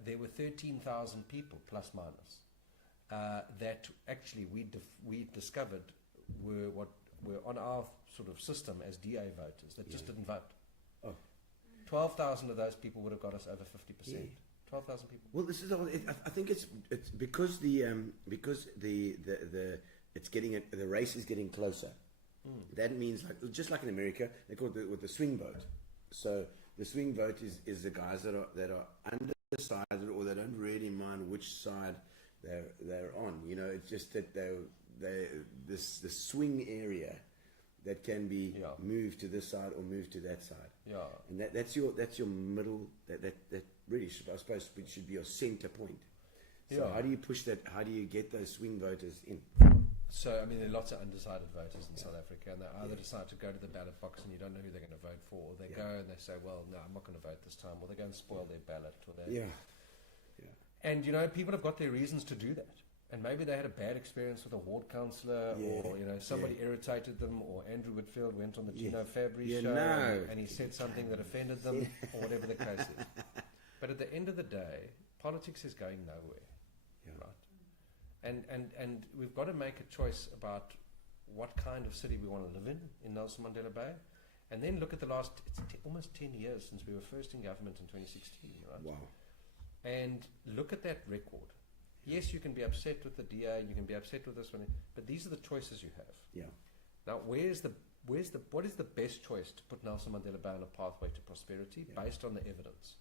there were 13,000 people plus minus that actually we discovered were on our sort of system as DA voters that just didn't vote. 12,000 of those people would have got us over 50%. 12,000 people. Well, this is all. I think it's because the it's getting the race is getting closer. That means just like in America, they call it with the swing vote. So the swing vote is the guys that are undecided, or they don't really mind which side they're on. You know, it's just that the swing area that can be moved to this side or moved to that side. Yeah. And that's your middle. That really I suppose should be your center point. So how do you push that? How do you get those swing voters in? So, I mean, there are lots of undecided voters in South Africa, and they either decide to go to the ballot box and you don't know who they're going to vote for, or they go and they say, well, no, I'm not going to vote this time, or they go and spoil their ballot. Or they, And, you know, people have got their reasons to do that. And maybe they had a bad experience with a ward councillor, or, you know, somebody irritated them, or Andrew Whitfield went on the Gino Fabry show and he said something that offended them, or whatever the case is. But at the end of the day, politics is going nowhere, right? And we've got to make a choice about what kind of city we want to live in Nelson Mandela Bay, and then look at the last, almost 10 years since we were first in government in 2016, right? Wow. And look at that record. Yes, you can be upset with the DA, you can be upset with this one, but these are the choices you have. Yeah. Now, what is the best choice to put Nelson Mandela Bay on a pathway to prosperity based on the evidence?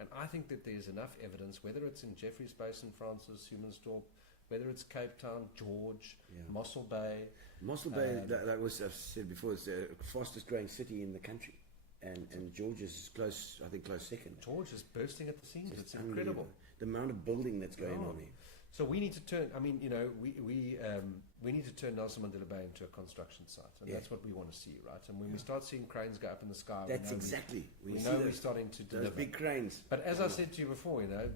And I think that there's enough evidence, whether it's in Jeffreys Basin, Francis, Humansdorp, whether it's Cape Town, George, Mossel Bay. Mossel Bay, that was, I've said before, it's the fastest growing city in the country. And George is close second. George is bursting at the seams. It's incredible. The amount of building that's going on there. So we need to turn, I mean, you know, we need to turn Nelson Mandela Bay into a construction site, and that's what we want to see, right? And when we start seeing cranes go up in the sky, that's exactly. We know we're starting to deliver. Those big cranes. But as I said to you before, you know,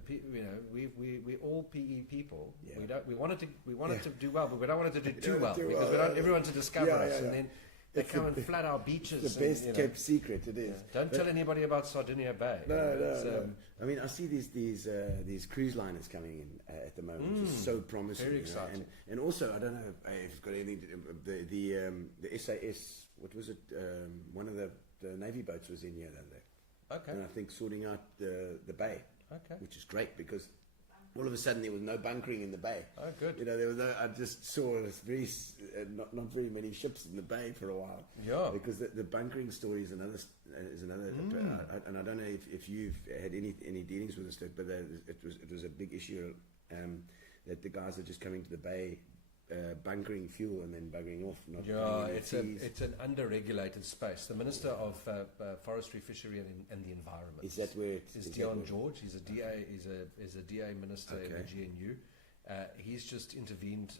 we all PE people. Yeah. We wanted to do well, but we don't want it to do too well because we don't everyone to discover us, and then they come and flood our beaches. The best kept secret it is. Don't tell anybody about Sardinia Bay. No. I mean, I see these cruise liners coming in at the moment, which is so promising. Very exciting. And also, I don't know if it's got anything to do, the SAS. What was it? One of the Navy boats was in here the other day. Okay. And I think sorting out the bay. Okay. Which is great because all of a sudden there was no bunkering in the bay. Oh, good. You know, there was I just saw not very many ships in the bay for a while. Yeah. Because the bunkering story is another, and I don't know if you've had any dealings with this, but it was a big issue that the guys are just coming to the bay, bunkering fuel and then buggering off. It's an under-regulated space. The Minister of Forestry, Fishery and the Environment is that where is Dion George. He's a DA. He's a DA minister in the GNU. He's just intervened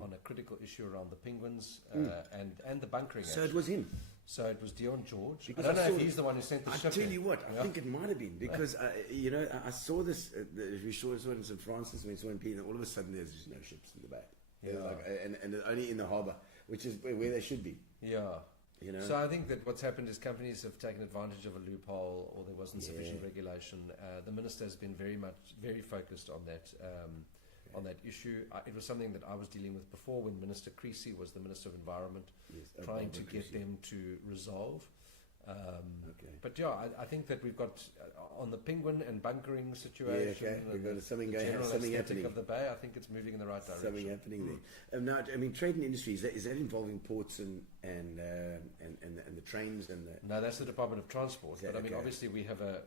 on a critical issue around the penguins and the bunkering. So it was him. So it was Dion George. Because I don't know if he's the one who sent the ship. I tell you what, I think it might have been because I saw this. We saw it in St. Francis, we saw in Peter. All of a sudden, there's just no ships in the bay. And only in the harbour, which is where they should be. Yeah. You know? So I think that what's happened is companies have taken advantage of a loophole, or there wasn't sufficient regulation. The minister has been very focused on that issue. It was something that I was dealing with before when Minister Creasy was the Minister of Environment, trying to get them to resolve. but yeah, I think that we've got on the penguin and bunkering situation. okay. We've got something the going, general something aesthetic happening. of the bay. I think it's moving in the right direction. Something happening there. Now, I mean, trade and industry, is that involving ports and the trains and the... No, that's the Department of Transport. Okay, But I mean, okay. obviously, we have a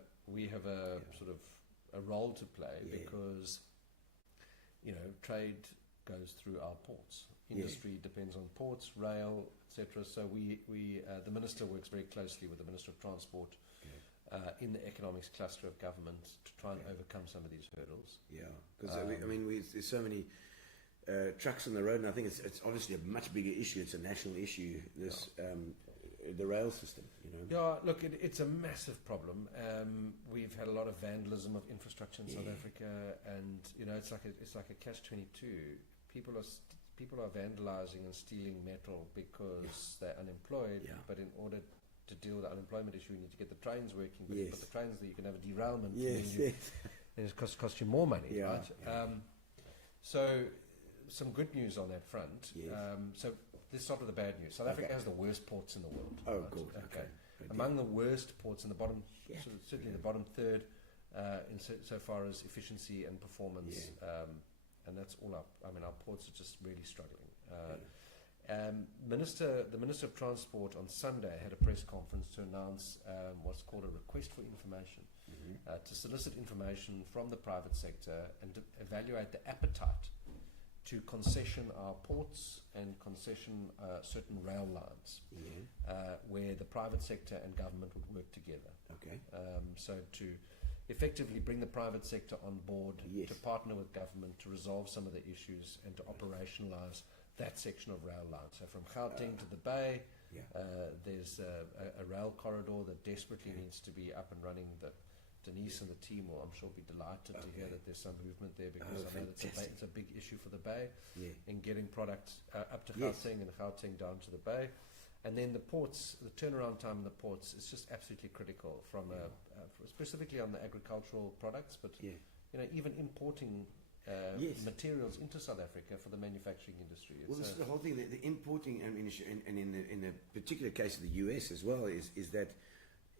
sort of a role to play because trade goes through our ports. Industry depends on ports, rail, etc. So the minister works very closely with the Minister of Transport in the economics cluster of government to try and overcome some of these hurdles. Yeah, because I mean, there's so many trucks on the road, and I think it's obviously a much bigger issue. It's a national issue. The rail system, Yeah, look, it's a massive problem. We've had a lot of vandalism of infrastructure in South Africa, and it's like a catch-22. People are vandalizing and stealing metal because they're unemployed. Yeah. But in order to deal with the unemployment issue, you need to get the trains working. But Yes. the trains there, you can have a derailment. Yes, and yes. it cost you more money, Yeah, right? yeah. So some good news on that front. Yes. So let's start with the bad news. South Africa has the worst ports in the world. Oh, right? good. Okay. Among the worst ports in the bottom, Yeah. certainly the bottom third, so far as efficiency and performance, and that's all up. I mean, our ports are just really struggling. The Minister of Transport on Sunday had a press conference to announce what's called a request for information, to solicit information from the private sector and to evaluate the appetite to concession our ports and concession certain rail lines, where the private sector and government would work together. Okay. So to effectively bring the private sector on board, Yes. to partner with government to resolve some of the issues and to operationalise that section of rail line. So from Gauteng to the Bay, there's a rail corridor that desperately needs to be up and running. Denise and the team will, I'm sure, be delighted to hear that there's some movement there, because I know it's a big issue for the Bay in getting product up to Gauteng and Gauteng down to the Bay. And then the ports, the turnaround time in the ports is just absolutely critical from specifically on the agricultural products, but even importing materials into South Africa for the manufacturing industry. Well, this is the whole thing. The importing and in the particular case of the US as well is that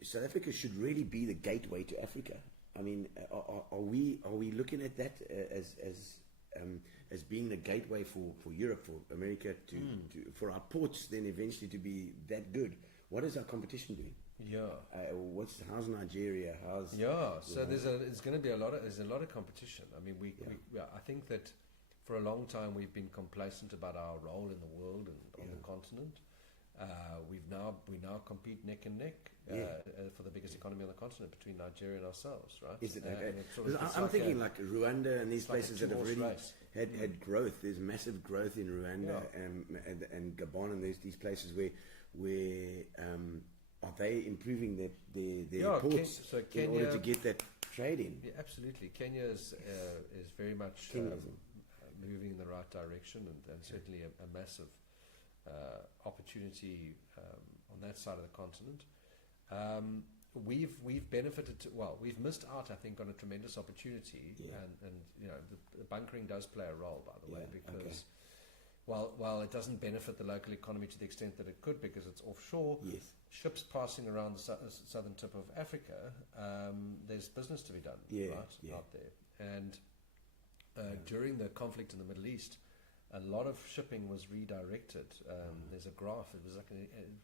South Africa should really be the gateway to Africa. I mean, are we looking at that as being the gateway for Europe, for America, for our ports then eventually to be that good? What is our competition doing? How's Nigeria? So there's going to be a lot of competition. I mean, I think that for a long time we've been complacent about our role in the world and on the continent. We now compete neck and neck for the biggest economy on the continent between Nigeria and ourselves, right? Is it okay? I'm thinking like Rwanda and these like places that have really race. had growth. There's massive growth in Rwanda and Gabon and these places where are they improving their ports in order to get that trade in? Yeah, absolutely. Kenya is very much moving in the right direction, and certainly a massive opportunity on that side of the continent. We've benefited. We've missed out, I think, on a tremendous opportunity, and the bunkering does play a role, by the way, because while it doesn't benefit the local economy to the extent that it could, because it's offshore, ships passing around the southern tip of Africa, there's business to be done out there. And during the conflict in the Middle East, a lot of shipping was redirected. There's a graph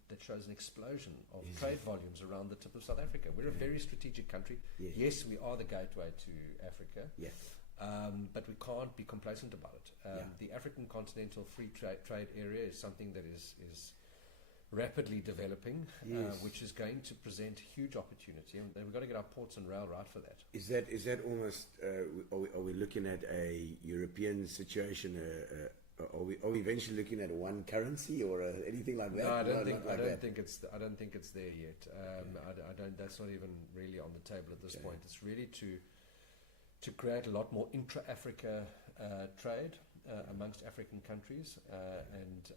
that shows an explosion of trade volumes around the tip of South Africa. We're a very strategic country. Yes, we are the gateway to Africa. But we can't be complacent about it. The African continental free trade area is something that is rapidly developing, which is going to present huge opportunity, and we've got to get our ports and rail right for that. Is that almost? Are we looking at a European situation? Are we eventually looking at one currency or anything like that? No, I don't think it's there yet. I don't. That's not even really on the table at this point. It's really to create a lot more intra-Africa trade amongst African countries, and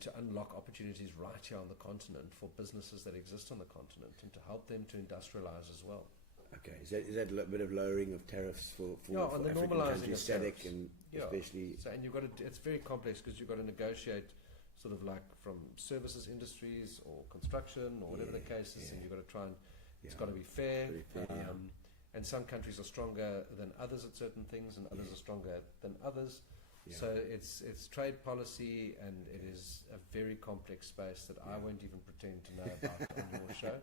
to unlock opportunities right here on the continent for businesses that exist on the continent, and to help them to industrialize as well. Okay, is that a bit of lowering of tariffs for on the African normalizing countries, of SADC, tariffs. and especially? So, and it's very complex, because you've got to negotiate sort of like from services industries or construction or whatever the case is, and you've got to try and it's got to be fair. Very fair, and some countries are stronger than others at certain things, and others are stronger than others. Yeah. So it's trade policy, and it is a very complex space that I won't even pretend to know about on your show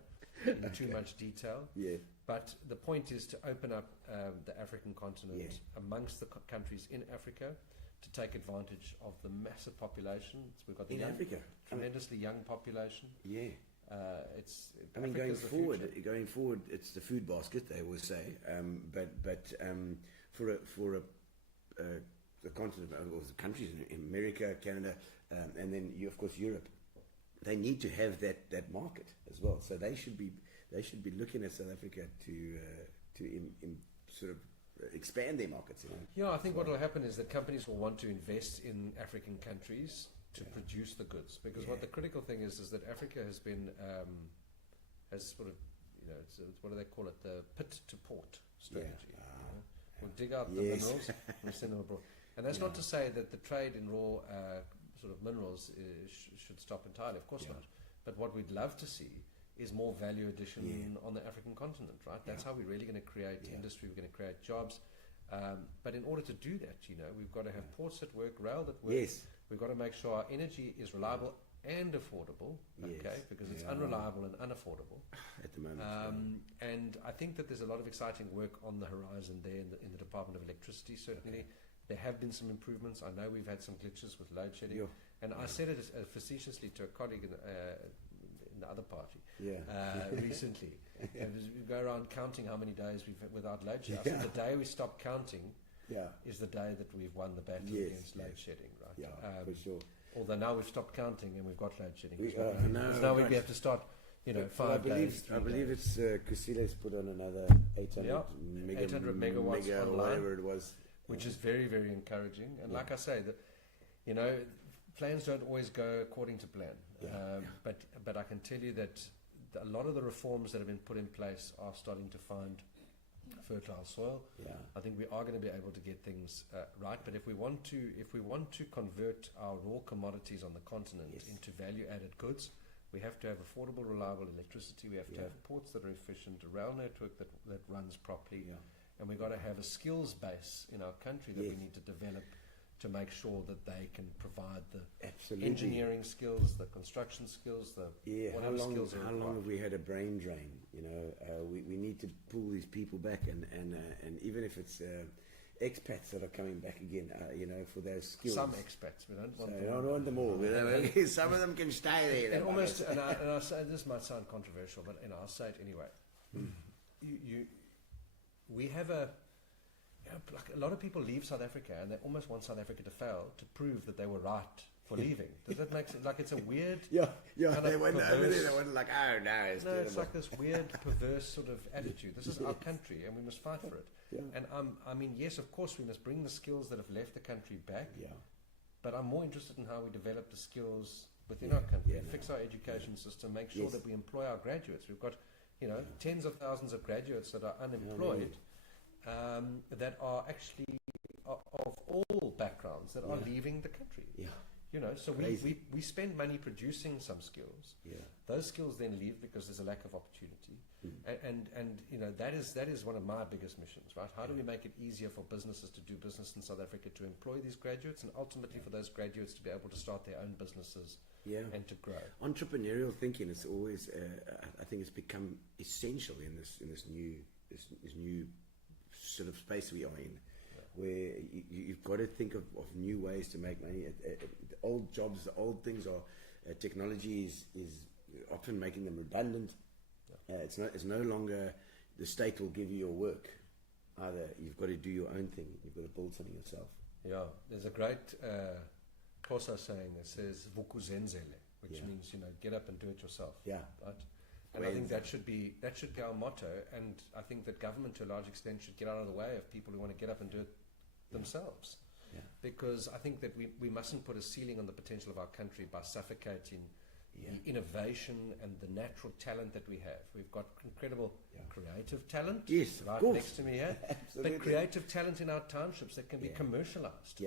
in too much detail. Yeah. But the point is to open up the African continent amongst the countries in Africa to take advantage of the massive population. We've got the In Africa, tremendously young population. Yeah. Africa's the future. Going forward, it's the food basket, they always say. But for the continent, or the countries in America, Canada, and then of course Europe, they need to have that market as well. So they should be looking at South Africa to sort of expand their markets. Yeah, I think what will happen is that companies will want to invest in African countries to produce the goods, because what the critical thing is that Africa has been has sort of, it's what do they call it, the pit to port strategy. We'll dig out the minerals and we'll send them abroad, and that's not to say that the trade in raw sort of minerals should stop entirely, of course not, but what we'd love to see is more value addition on the African continent, right? That's how we're really going to create industry, we're going to create jobs. But in order to do that, we've got to have ports that work, rail that works. Yes. We've got to make sure our energy is reliable and affordable, because it's unreliable and unaffordable. At the moment. And I think that there's a lot of exciting work on the horizon there in the Department of Electricity, certainly. There have been some improvements. I know we've had some glitches with load shedding. And I said it facetiously to a colleague in the other party recently. We go around counting how many days we've had without load shedding. I said the day we stop counting is the day that we've won the battle against load shedding, right? Yeah, for sure. Although now we've stopped counting and we've got load shedding. Now we have to start, 5 days. I believe it's Kusile's put on another 800 megawatts mega, online, whatever it was, which is very, very encouraging. And like I say, plans don't always go according to plan. But I can tell you that a lot of the reforms that have been put in place are starting to find fertile soil. I think we are going to be able to get things right. But if we want to convert our raw commodities on the continent into value-added goods, we have to have affordable, reliable electricity. We have to have ports that are efficient, a rail network that runs properly, and we've got to have a skills base in our country that we need to develop to make sure that they can provide the engineering skills, the construction skills, whatever skills are required. How long have we had a brain drain? We need to pull these people back, and even if it's expats that are coming back again, for those skills. Some expats, we don't want them. I don't want them all. Some of them can stay there. And I say this might sound controversial, but I'll say it anyway. We have like a lot of people leave South Africa and they almost want South Africa to fail to prove that they were right for leaving. Does that make sense? Like it's a weird they went over there, they went like, oh no, it's like this weird perverse sort of attitude. This is our country and we must fight for it. And yes, of course we must bring the skills that have left the country back, but I'm more interested in how we develop the skills within our country, fix our education system, make sure that we employ our graduates. We've got tens of thousands of graduates that are unemployed, that are actually of all backgrounds that are leaving the country. So we spend money producing some skills. Those skills then leave because there's a lack of opportunity. And that is one of my biggest missions, right? How do we make it easier for businesses to do business in South Africa, to employ these graduates, and ultimately for those graduates to be able to start their own businesses and to grow? Entrepreneurial thinking is always, I think, it's become essential in this new sort of space we are in, where you've got to think of new ways to make money. The old jobs, the old things are technology is often making them redundant. It's no longer the state will give you your work. Either you've got to do your own thing. You've got to build something yourself. There's a great Xhosa saying that says "Vukuzenzele," which means get up and do it yourself. Right. And I think that should be our motto, and I think that government to a large extent should get out of the way of people who want to get up and do it themselves. Because I think that we mustn't put a ceiling on the potential of our country by suffocating the innovation and the natural talent that we have. We've got incredible creative talent next to me here, but creative talent in our townships that can be commercialized.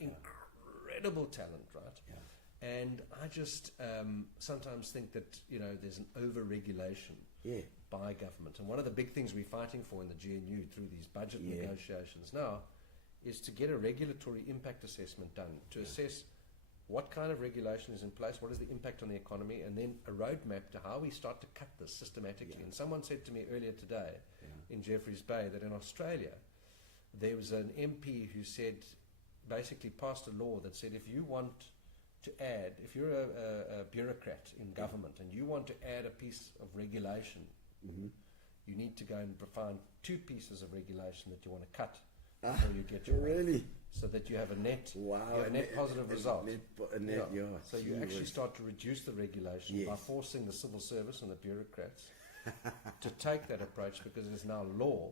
Incredible talent, right? And I just sometimes think that, there's an over-regulation by government. And one of the big things we're fighting for in the GNU through these budget negotiations now is to get a regulatory impact assessment done to assess what kind of regulation is in place, what is the impact on the economy, and then a roadmap to how we start to cut this systematically. And someone said to me earlier today in Jeffreys Bay that in Australia there was an MP who said, basically passed a law that said if you want to add, if you're a bureaucrat in government and you want to add a piece of regulation, you need to go and find 2 pieces of regulation that you want to cut before you get your really? so that you have a net, Wow, a net positive result. So you gee actually whiz. start to reduce the regulation by forcing the civil service and the bureaucrats to take that approach, because it's now law.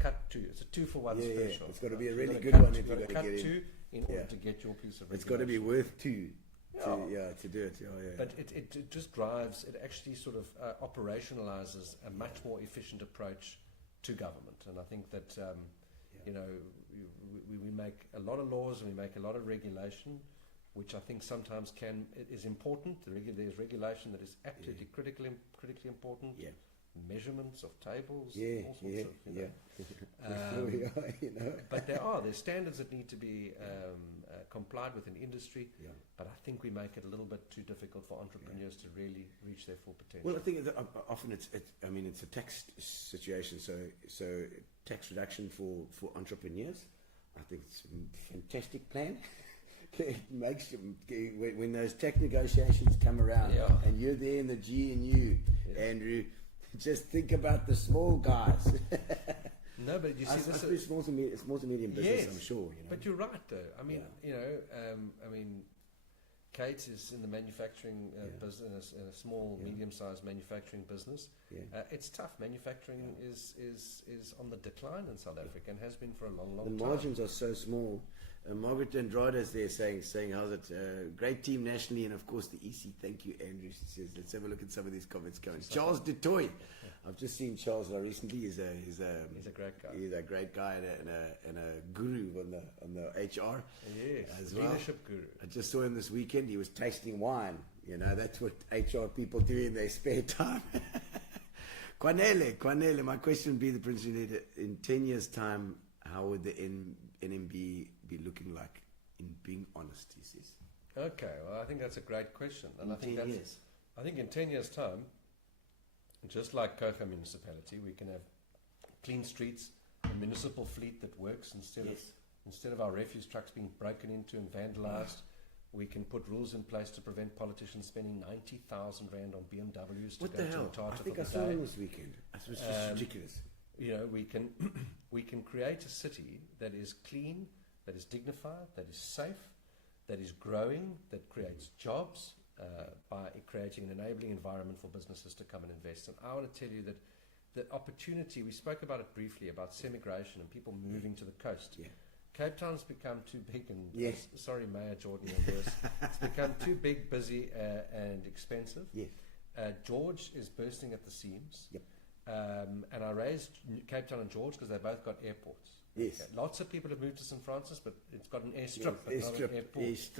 Cut 2. It's a 2-for-1 special. It's got to be a So really you've good gotta one if you've you've got to got to cut get in. 2 in order to get your piece of regulation. It's got to be worth 2 Yeah. to do it. But it just drives, it actually sort of operationalizes a much more efficient approach to government. And I think that, we make a lot of laws and we make a lot of regulation, which I think sometimes is important. There's regulation that is absolutely critically important. Measurements of tables, all sorts of, But there's standards that need to be complied with in industry. But I think we make it a little bit too difficult for entrepreneurs to really reach their full potential. Well, I think that often it's a tax situation. So tax reduction for entrepreneurs, I think it's a fantastic plan. It makes when those tax negotiations come around and you're there in the GNU, Andrew. Just think about the small guys. No, but you see, this is small to medium business. I'm sure. But you're right, though. I mean, Kate is in the manufacturing business, in a small, medium-sized manufacturing business. It's tough. Manufacturing is on the decline in South Africa and has been for a long time. The margins are so small. Margaret Andrade is there saying, how's it? Great team nationally, and of course the EC. Thank you, Andrew. She says, let's have a look at some of these comments coming. Charles Dutoy. I've just seen Charles recently. He's a great guy. He's a great guy and a guru on the HR. Yes, as leadership guru. I just saw him this weekend. He was tasting wine. That's what HR people do in their spare time. Kwanele, my question would be, the Provincial Leader, in 10 years' time, how would the NMB be looking like, in being honest, he says? Okay, well, I think that's a great question. And I think in 10 years' time, just like Coca Municipality, we can have clean streets, a municipal fleet that works instead of our refuse trucks being broken into and vandalized. We can put rules in place to prevent politicians spending 90,000 rand on BMWs to go to the Tata. I think I saw him this weekend. It was just ridiculous. We can create a city that is clean, that is dignified, that is safe, that is growing, that creates jobs by creating an enabling environment for businesses to come and invest. And I want to tell you that the opportunity, we spoke about it briefly, about semigration and people moving to the coast. Cape Town's become too big, and sorry, Mayor Jordan and Lewis, it's become too big, busy, and expensive. George is bursting at the seams. And I raised Cape Town and George because they both got airports. Lots of people have moved to St. Francis, but it's got an airstrip, but not an airport.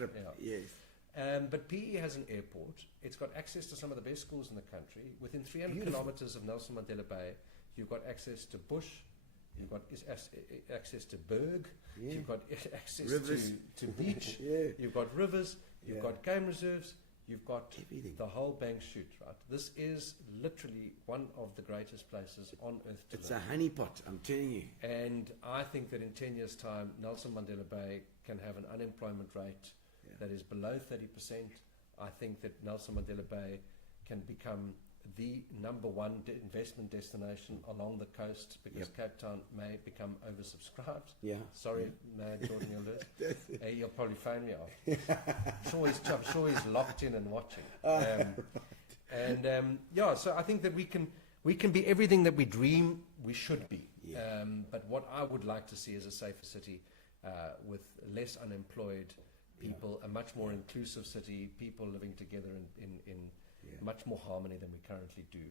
But PE has an airport. It's got access to some of the best schools in the country. Within 300 kilometers of Nelson Mandela Bay, you've got access to bush. You've got access to Berg. You've got access to beach. You've got rivers. You've got game reserves. You've got everything. The whole bank shoot, right? This is literally one of the greatest places on earth to live. It's a honeypot, I'm telling you. And I think that in 10 years' time, Nelson Mandela Bay can have an unemployment rate that is below 30%. I think that Nelson Mandela Bay can become the number one investment destination along the coast, because Cape Town may become oversubscribed. Sorry, Mayor Jordan, you'll probably phone me off. I'm sure he's locked in and watching. So I think that we can be everything that we dream we should be. But what I would like to see is a safer city with less unemployed people, a much more inclusive city, people living together in much more harmony than we currently do.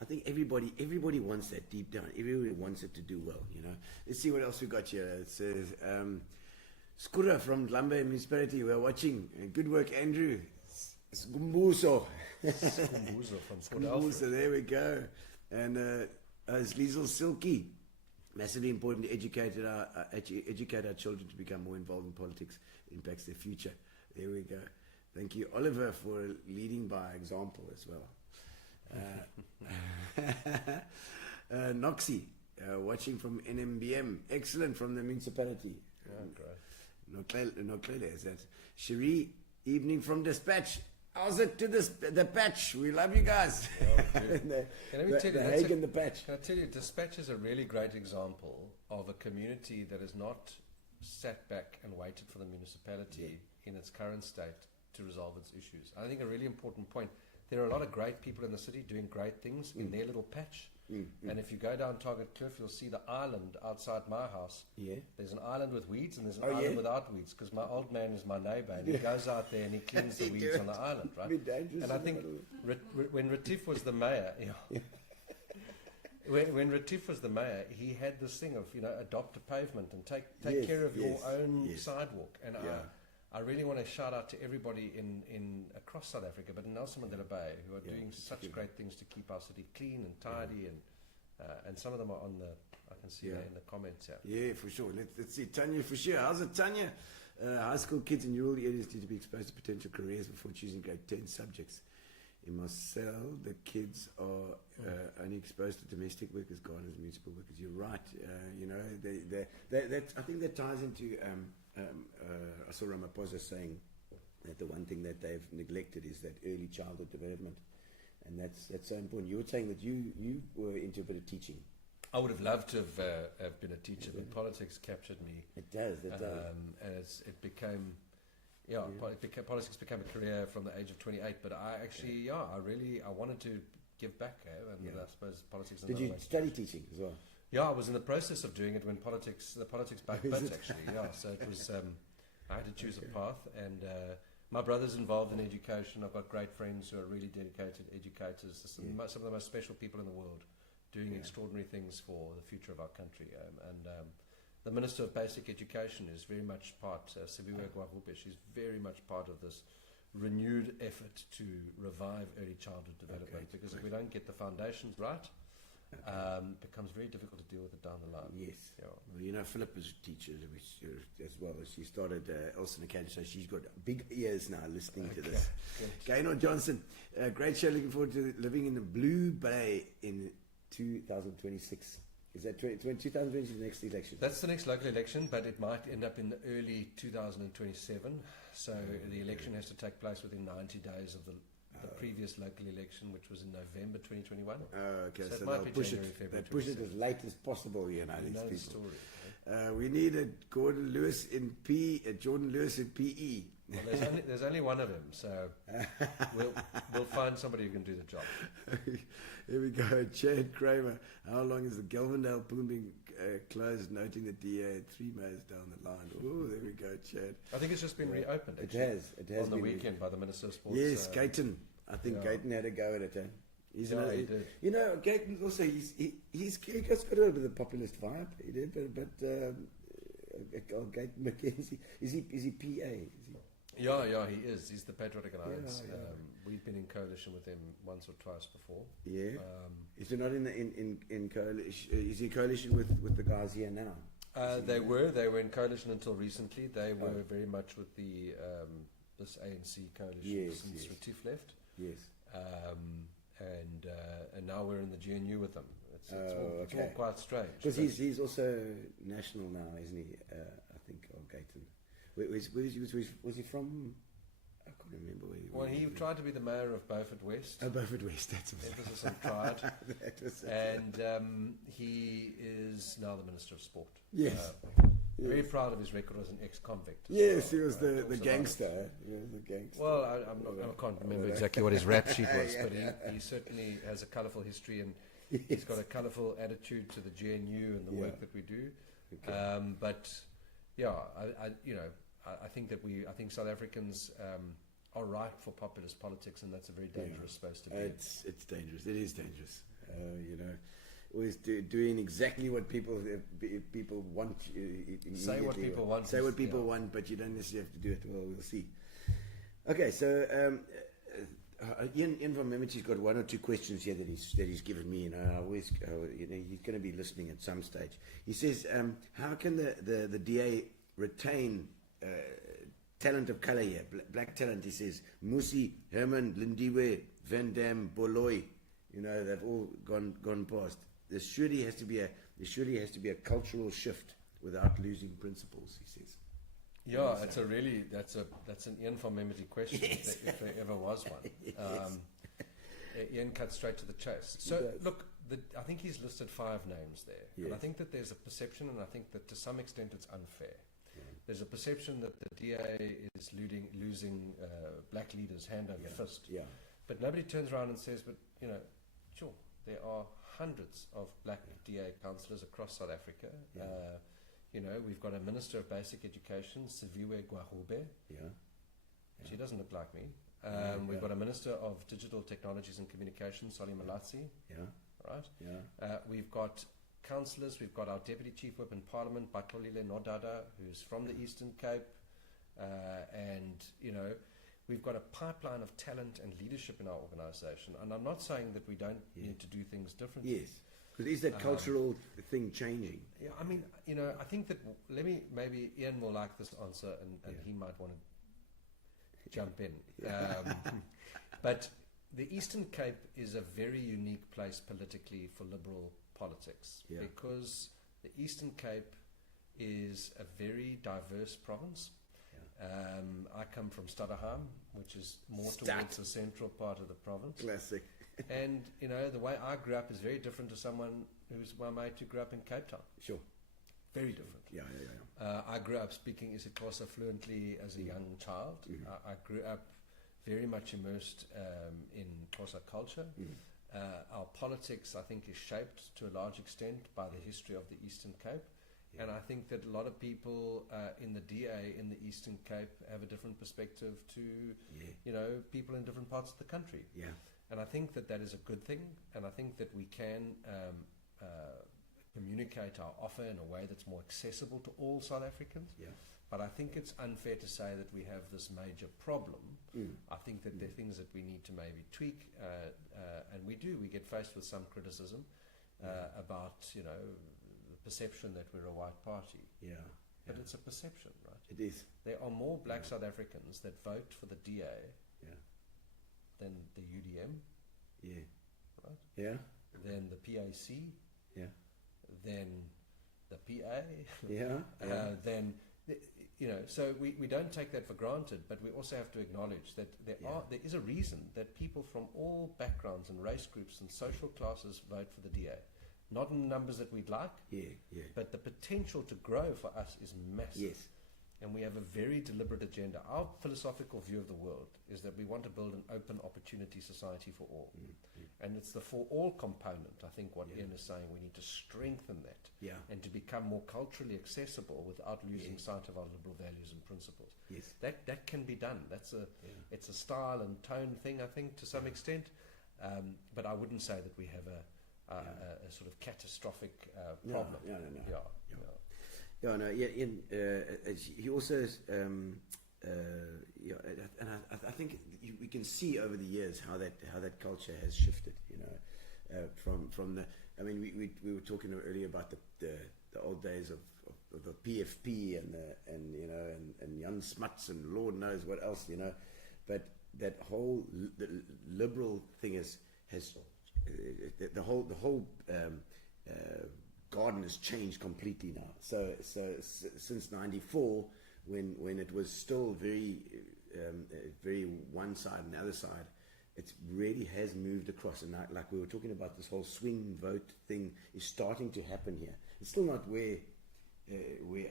I think everybody wants that deep down. Everybody wants it to do well. Let's see what else we got here. It says, Skura from Dlambe Municipality, we're watching. Good work, Andrew. Skumbuso. Skumbuzo from Philadelphia. Skumbuso, there we go. And as Liesel Silky, massively important to educate our children to become more involved in politics. It impacts their future. There we go. Thank you, Oliver, for leading by example as well. Noxie, watching from NMBM. Excellent from the municipality. Great. Noklele is that. Cherie, evening from Dispatch. How's it to the patch? We love you guys. Let me tell you, Hague and the patch. Can I tell you, Dispatch is a really great example of a community that has not sat back and waited for the municipality in its current state to resolve its issues. I think a really important point. There are a lot of great people in the city doing great things in their little patch. And if you go down Target Cliff, you'll see the island outside my house. Yeah. There's an island with weeds and there's an island without weeds, because my old man is my neighbor and he goes out there and he cleans the weeds on the island, right? And I think when Retief was the mayor, when Retief was the mayor, he had this thing of, adopt a pavement and take care of your own sidewalk. And I really want to shout out to everybody in across South Africa, but in Nelson Mandela Bay, who are doing such great things to keep our city clean and tidy, and some of them are on the, I can see that in the comments here. Yeah, for sure. Let's see. Tanya, for sure. How's it, Tanya? High school kids in rural areas need to be exposed to potential careers before choosing grade 10 subjects. In Marcel, the kids are only exposed to domestic workers, gardeners, municipal workers. You're right. I think that ties into... I saw Ramaphosa saying that the one thing that they've neglected is that early childhood development, and that's so important. You were saying that you were into a bit of teaching. I would have loved to have been a teacher, but politics captured me. It does. And it became, politics became a career from the age of 28. But I actually, I wanted to give back, and I suppose politics. Did you study teaching as well? Yeah, I was in the process of doing it when the politics bit actually. Yeah, so it was. I had to choose a path, and my brother's involved in education. I've got great friends who are really dedicated educators. Some of the most special people in the world, doing extraordinary things for the future of our country. The Minister of Basic Education is very much part. Sibiwe Gwavube, she's very much part of this renewed effort to revive early childhood development. Because if we don't get the foundations right. Becomes very difficult to deal with it down the line. Yes. Yeah. Well, Philip is a teacher as well. She started Elson Academy, so she's got big ears now listening to this. Gaynor Johnson, great show. Looking forward to living in the Blue Bay in 2026. Is that 2026 the next election? That's the next local election, but it might end up in the early 2027. So the election has to take place within 90 days of the previous local election, which was in November 2021. Okay, so they'll push it as late as possible. These people. Story, we need a Jordan Lewis in PE. Well, there's only one of him, so we'll find somebody who can do the job. Here we go. Chad Kramer. How long is the Galvindale pool being closed? Noting that DA had 3 miles down the line. Oh, there we go, Chad. I think it's just been reopened. Actually. It has on the weekend by the Minister of Sports. Yes, Gayton. I think Gayton had a go at it. He did. Gayton also he's got a little bit of the populist vibe. He did, but Gayton McKenzie is he PA? Yeah, he is. He's the Patriotic Alliance. We've been in coalition with him once or twice before. Yeah. Is he not in coalition? Is he in coalition with the guys here now? They were in coalition until recently. They were very much with the this ANC coalition since Retief left. Yes. And now we're in the GNU with them. It's all quite strange. Because he's also national now, isn't he? I think, Gayton. Was he from? I can't remember where he was. Well, he tried to be the mayor of Beaufort West. Oh, Beaufort West, that's emphasis on tried. And he is now the Minister of Sport. Yes. Very proud of his record as an ex-convict. Yes, he was the gangster. Well, I can't remember exactly what his rap sheet was, but he certainly has a colourful history, and he's got a colourful attitude to the GNU and the work that we do. Okay. But yeah, I think South Africans are ripe for populist politics, and that's a very dangerous space to be. It's dangerous. It is dangerous. doing exactly what people want. Say what people want. Say what people want, but you don't necessarily have to do it. Well, we'll see. Okay, so Ian from Memeti's got one or two questions here that he's given me. I always, he's going to be listening at some stage. He says, how can the DA retain talent of color here, black talent? He says, Musi, Herman, Lindiwe, Van Dam, Boloy, they've all gone past. There surely has to be a cultural shift without losing principles, he says. Yeah, that's an Ian from Memeti question, yes. if there ever was one. Yes. Ian cuts straight to the chase. So look, I think he's listed 5 names there, yes. And I think that there's a perception, and I think that to some extent it's unfair. Yeah. There's a perception that the DA is losing black leaders hand over fist. Yeah. But nobody turns around and says, but sure, there are hundreds of black DA councillors across South Africa. Yeah. We've got a Minister of Basic Education, Siviwe Gwahube. Yeah. She doesn't look like me. We've got a Minister of Digital Technologies and Communications, Solly Malatsi. Yeah. Right? Yeah. We've got councillors. We've got our Deputy Chief Whip in Parliament, Batlolile Nodada, who's from the Eastern Cape. We've got a pipeline of talent and leadership in our organisation. And I'm not saying that we don't need to do things differently. Yes. Because is that cultural thing changing? Yeah, I mean, I think that, maybe Ian will like this answer and he might want to jump in. But the Eastern Cape is a very unique place politically for Liberal politics because the Eastern Cape is a very diverse province. I come from Stutterheim, which is more towards the central part of the province. Classic. And, the way I grew up is very different to someone who's my mate who grew up in Cape Town. Sure. Very different. Yeah. I grew up speaking isiXhosa fluently as a young child. Mm-hmm. I grew up very much immersed in Xhosa culture. Mm-hmm. Our politics, I think, is shaped to a large extent by the history of the Eastern Cape. Yeah. And I think that a lot of people in the DA in the Eastern Cape have a different perspective to, people in different parts of the country. Yeah. And I think that is a good thing, and I think that we can communicate our offer in a way that's more accessible to all South Africans. Yeah. But I think it's unfair to say that we have this major problem. I think that there are things that we need to maybe tweak, and we get faced with some criticism about, the perception that we're a white party. Yeah. But it's a perception, right? It is. There are more black South Africans that vote for the DA than the UDM, right? Yeah. Than the PAC, than the PA, then so we don't take that for granted, but we also have to acknowledge that there is a reason that people from all backgrounds and race groups and social classes vote for the DA. Not in the numbers that we'd like, but the potential to grow for us is massive. Yes. And we have a very deliberate agenda. Our philosophical view of the world is that we want to build an open opportunity society for all. Mm-hmm. And it's the for all component, I think, what Ian is saying. We need to strengthen that and to become more culturally accessible without losing sight of our liberal values and principles. Yes. That can be done. It's a style and tone thing, I think, to some extent. But I wouldn't say that we have a sort of catastrophic problem. No. Ian, he also, and I think we can see over the years how that culture has shifted. From the. I mean, we were talking earlier about the old days of the PFP and Jan Smuts and Lord knows what else, but that whole the liberal thing has the whole garden has changed completely now. So since '94, when it was still very one side and the other side, it really has moved across. And like we were talking about, this whole swing vote thing is starting to happen here. It's still not where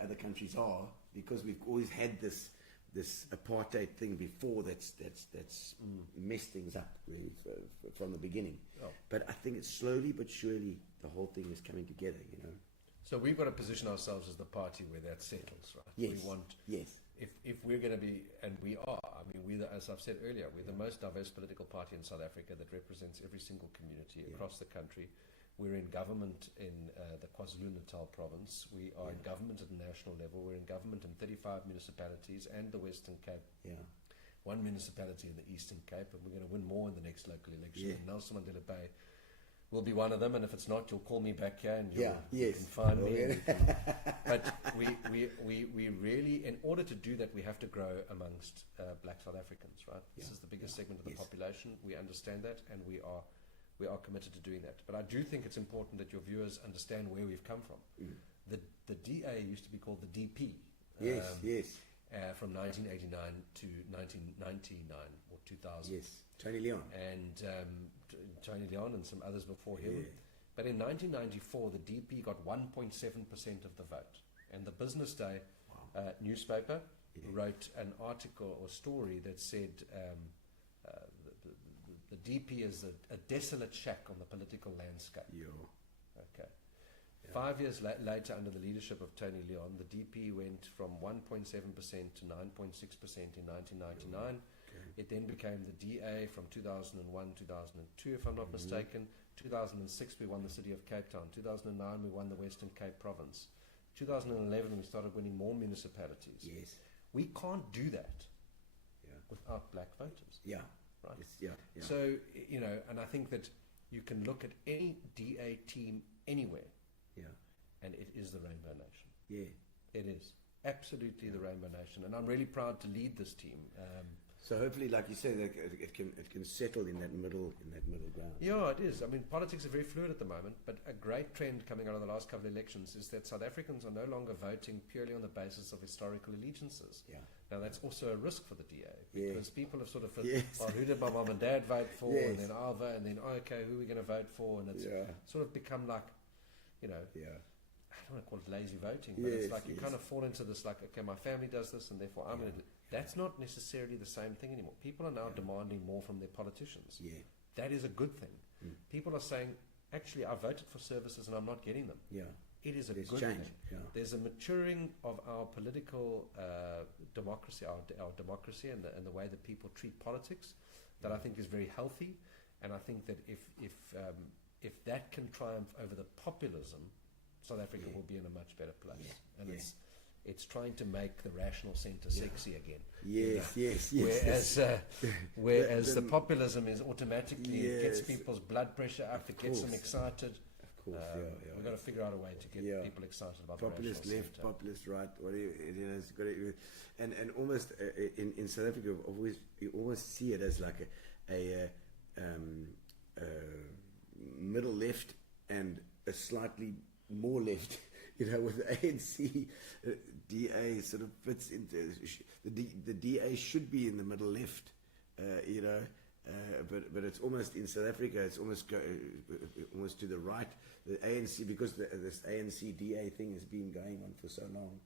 other countries are, because we've always had this apartheid thing before that's messed things up really from the beginning. Oh. But I think it's slowly but surely the whole thing is coming together, So we've got to position ourselves as the party where that settles, right? Yes. We want, if we're going to be, and we are, I mean, as I've said earlier, we're the most diverse political party in South Africa that represents every single community across the country. We're in government in the KwaZulu-Natal province. We are in government at the national level. We're in government in 35 municipalities and the Western Cape. Yeah. One municipality in the Eastern Cape, and we're going to win more in the next local election. And Nelson Mandela Bay will be one of them, and if it's not, you'll call me back here and you can find me. But we really, in order to do that, we have to grow amongst black South Africans, right? This is the biggest segment of the population. We understand that, and we are committed to doing that. But I do think it's important that your viewers understand where we've come from. The DA used to be called the DP. From 1989 to 1999 or 2000. Yes, Tony Leon. And Tony Leon and some others before him. But in 1994, the DP got 1.7% of the vote. And the Business Day newspaper wrote an article or story that said the DP is a desolate shack on the political landscape. Okay. 5 years later, under the leadership of Tony Leon, the DP went from 1.7% to 9.6% in 1999. It then became the DA from 2001, 2002, if I'm not mistaken. 2006, we won the city of Cape Town. 2009, we won the Western Cape province. 2011, we started winning more municipalities. Yes. We can't do that without black voters. Yeah. Right? It's, So, you know, and I think that you can look at any DA team anywhere, and it is the Rainbow Nation. Yeah. It is absolutely the Rainbow Nation, and I'm really proud to lead this team. So hopefully, like you say, that it can settle in that middle ground. Yeah, it is. I mean, politics are very fluid at the moment, but a great trend coming out of the last couple of elections is that South Africans are no longer voting purely on the basis of historical allegiances. Yeah. Now, that's also a risk for the DA, because people have sort of, Yes. well, who did my mum and dad vote for, Yes. and then I'll vote, and then, okay, who are we going to vote for? And it's sort of become like, you know, I don't want to call it lazy voting, but it's like you kind of fall into this, like, okay, my family does this, and therefore I'm going to do. That's not necessarily the same thing anymore. People are now demanding more from their politicians. That is a good thing. People are saying, actually, I voted for services and I'm not getting them. It is a good thing. There's a maturing of our political democracy, our democracy, and the way that people treat politics, that I think is very healthy. And I think that if that can triumph over the populism, South Africa will be in a much better place. And it's trying to make the rational centre sexy again. Whereas the populism is automatically, it gets people's blood pressure up, it gets them excited. Of course, we've got to figure out a way to get people excited about populist the rational left, centre. populist right, whatever it is. And almost in South Africa, you almost see it as like a middle left and a slightly more left, you know, with the ANC, DA sort of fits into the DA should be in the middle left, you know, but it's almost in South Africa, it's almost almost to the right. The ANC, because this ANC DA thing has been going on for so long,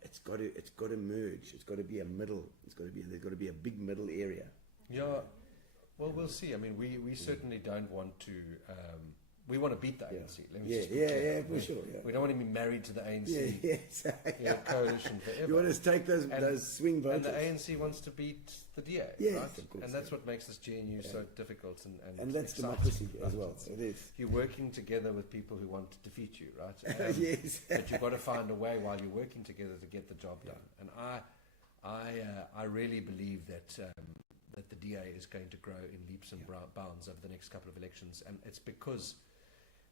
it's got to merge. It's got to be a middle. There's got to be a big middle area. Yeah, well, we'll see. I mean, we certainly don't want to. We want to beat the ANC. Let me just be clear. For sure. We don't want to be married to the ANC coalition forever. You want to take those swing voters. And the ANC wants to beat the DA, yes, right? Of course, and that's what makes this GNU so difficult and that's exciting, democracy right? as well. It is. You're working together with people who want to defeat you, right? Yes. But you've got to find a way while you're working together to get the job done. And I really believe that that the DA is going to grow in leaps and bounds over the next couple of elections, and it's because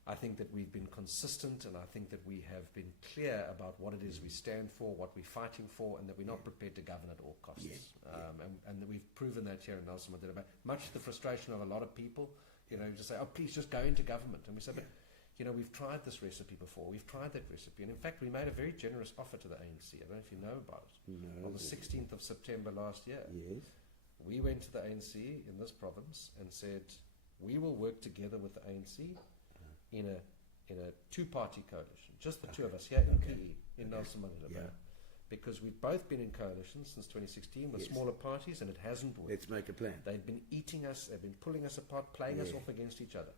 I think that we've been consistent, and I think that we have been clear about what it is we stand for, what we're fighting for, and that we're not prepared to govern at all costs. And that we've proven that here in Nelson Mandela Bay. Much to the frustration of a lot of people, you know, just say, oh, please just go into government. And we say, but, you know, we've tried this recipe before. We've tried that recipe. And in fact, we made a very generous offer to the ANC. I don't know if you know about it. No, on the 16th of September last year, we went to the ANC in this province and said, we will work together with the ANC in a two-party coalition, just the two of us here in PE, in Nelson Mandela Bay. Because we've both been in coalitions since 2016 with smaller parties, and it hasn't worked. Let's make a plan. They've been eating us, they've been pulling us apart, playing us off against each other.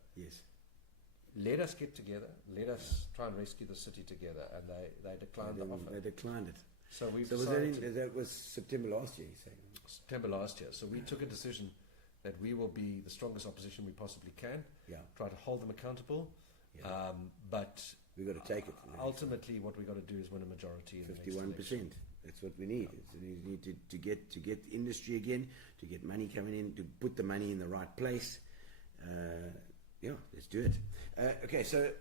Let us get together, let us try and rescue the city together, and they declined the offer. They declined it. So we've that was September last year, you say? September last year. So we took a decision that we will be the strongest opposition we possibly can. Yeah. Try to hold them accountable. Yeah. But We've got to take it. ultimately, what we've got to do is win a majority in the next 51%. election. That's what we need. We need to get industry again, to get money coming in, to put the money in the right place. Yeah, let's do it. Okay, so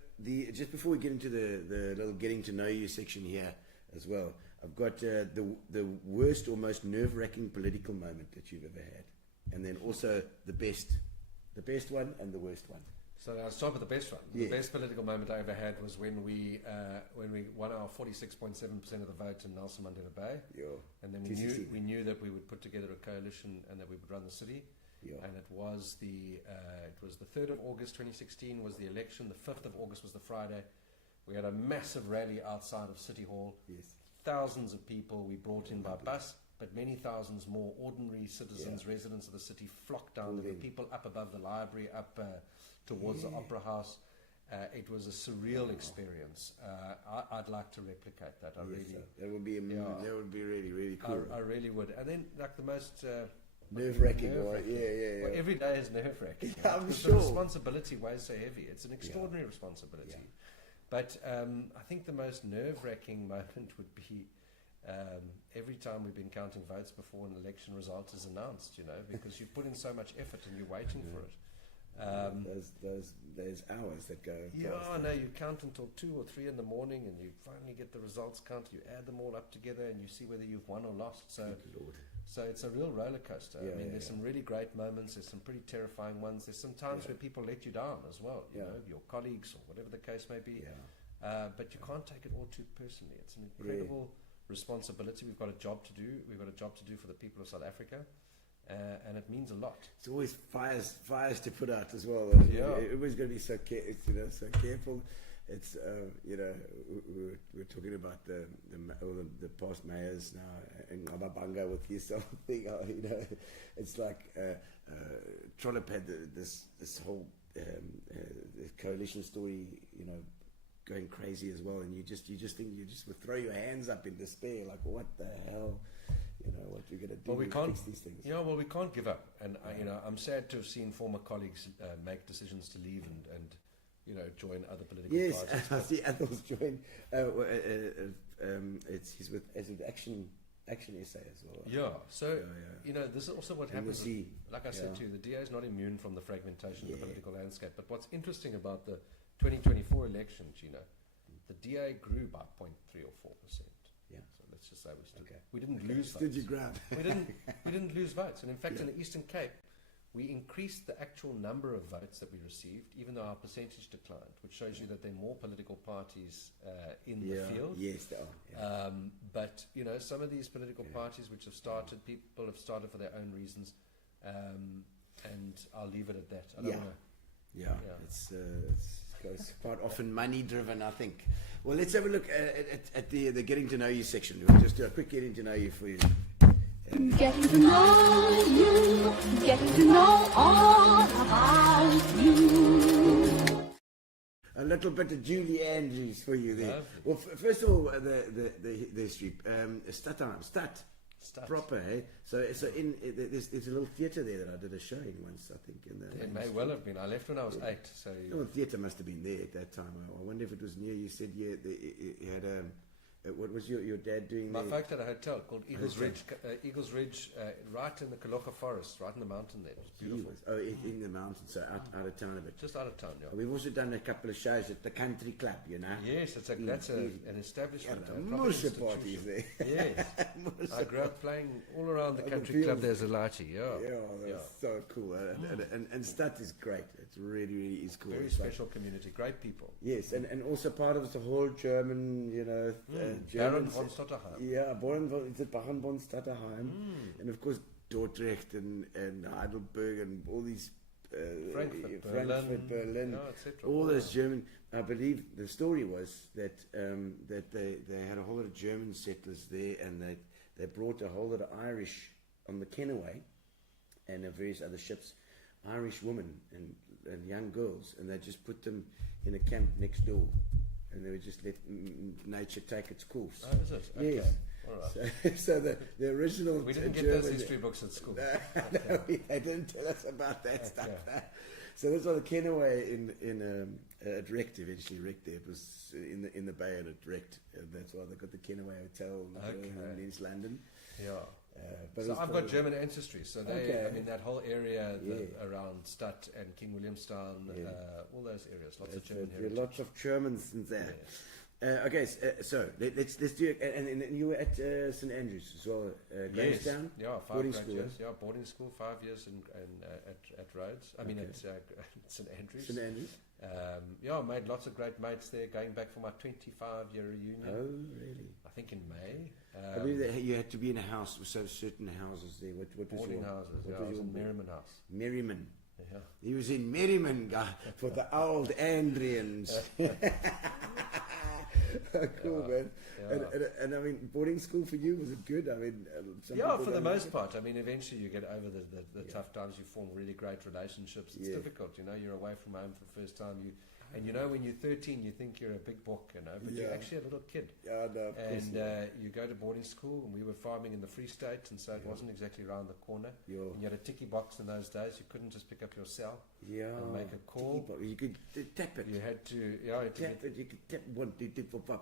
just before we get into the little getting to know you section here as well, I've got the worst or most nerve-wracking political moment that you've ever had, and then also the best one and the worst one. So I'll start with the best one. Yes. The best political moment I ever had was when we won our 46.7% of the vote in Nelson Mandela Bay, and then we knew that we would put together a coalition and that we would run the city. And it was the 3rd of August 2016 was the election. The 5th of August was the Friday. We had a massive rally outside of City Hall. Yes. Thousands of people we brought in by bus, but many thousands more ordinary citizens, residents of the city flocked down. There were people up above the library, up towards the Opera House. It was a surreal experience. I'd like to replicate that. That would be that would be really, really cool. I really would. And then, like the most nerve-wracking. Well, every day is nerve-wracking. I'm because sure. the responsibility weighs so heavy. It's an extraordinary responsibility. Yeah. But I think the most nerve-wracking moment would be every time we've been counting votes before an election result is announced, because you put in so much effort and you're waiting for it. Those hours that go. No, you count until 2 or 3 in the morning, and you finally get the results counted. You add them all up together, and you see whether you've won or lost. So it's a real roller coaster. There's some really great moments. There's some pretty terrifying ones. There's some times where people let you down as well. You know, your colleagues or whatever the case may be. But you can't take it all too personally. It's an incredible responsibility. We've got a job to do. We've got a job to do for the people of South Africa. And it means a lot. It's always fires to put out as well. Everybody's got to be so so careful. It's we're talking about the past mayors now in Ababanga with this thing. It's like Trollop had this whole coalition story, going crazy as well, and you just think you just would throw your hands up in despair, like what the hell. What you're going to do to fix these things. Well, we can't give up. And, I'm sad to have seen former colleagues make decisions to leave and join other political parties. Yes, I see others join. He's with Action SA as well. Yeah, so, this is also what happens. Like I said to you, the DA is not immune from the fragmentation of the political landscape. But what's interesting about the 2024 election, Gino, the DA grew by 0.3 or 4%. Yeah. So let's just say we didn't lose votes. Stood your ground. we didn't lose votes. And in fact, in the Eastern Cape, we increased the actual number of votes that we received, even though our percentage declined, which shows you that there are more political parties in the field. Yes, there are. But, some of these political parties which have started, people have started for their own reasons, and I'll leave it at that. I don't know. Yeah. It's quite often money driven, I think. Well, let's have a look at the getting to know you section. We'll just do a quick getting to know you for you. Getting to know you, getting to know all about you. A little bit of Julie Andrews for you there. Lovely. Well, first of all, the history. Stat. Proper, eh? So there's a little theatre there that I did a show in once, I think. It may well have been. I left when I was 8. So the theatre must have been there at that time. I wonder if it was near. You said you had what was your dad doing my there? folks had a hotel called Eagles Ridge, right in the Kaloka Forest, right in the mountain there. It was beautiful. Oh, in the mountains, so out of town a bit. Just out of town, yeah. We've also done a couple of shows at the Country Club, Yes, that's an establishment. Musha parties there. Yes. I grew up playing all around the Country Club there as a laddie, That's so cool. And Stat is great. It really, really is cool. Very special community, great people. Yes, and also part of the whole German, Baron von Stotterheim. Yeah, Baron von Stotterheim. And of course Dordrecht and Heidelberg and all these Frankfurt, Berlin, etc. All those German. I believe the story was that they had a whole lot of German settlers there, and they brought a whole lot of Irish on the Kenaway and various other ships, Irish women and young girls, and they just put them in a camp next door. And they would just let nature take its course. Oh, is it? Okay. Yes. All right. So the original We didn't get German, those history books at school. no, they didn't tell us about that stuff. So this was a Kenaway in at Wrecked eventually. Wrecked there. It was in the Bay and it wrecked. And that's why they got the Kenaway Hotel in East London. Yeah. But So I've got German ancestry. So Okay. I mean, that whole area around Stadt and King Williamstown, all those areas, lots of German there are heritage. lots of Germans in there. Okay, so let's do it. And you were at St Andrews as well, Grahamstown? Yeah, boarding great school. years. Yeah, boarding school, 5 years at Rhodes. I mean, at St Andrews. St Andrews. Yeah, made lots of great mates there. Going back for my 25-year reunion. Oh, really? I think in May. I believe that you had to be in a house, so certain houses there. What was Boarding your houses. What Yeah, I was was your in Merriman House. Merriman. Yeah. He was in Merriman, guy, for the old Andrians. Cool, man. Yeah. And I mean, boarding school for you, was it good? I mean, some Yeah, people for the don't like most it. part. I mean, eventually you get over the tough times. You form really great relationships. It's difficult, you know. You're away from home for the first time. And you know, when you're 13, you think you're a big book, you know, but you're actually a little kid. Yeah, no, of course. And you go to boarding school, and we were farming in the Free State, and so it wasn't exactly around the corner. Yeah. And you had a ticky box in those days. You couldn't just pick up your cell Yeah. and make a call. You could tap it. You had to, Tap it. You could tap 1, 2, 3, 4, 5.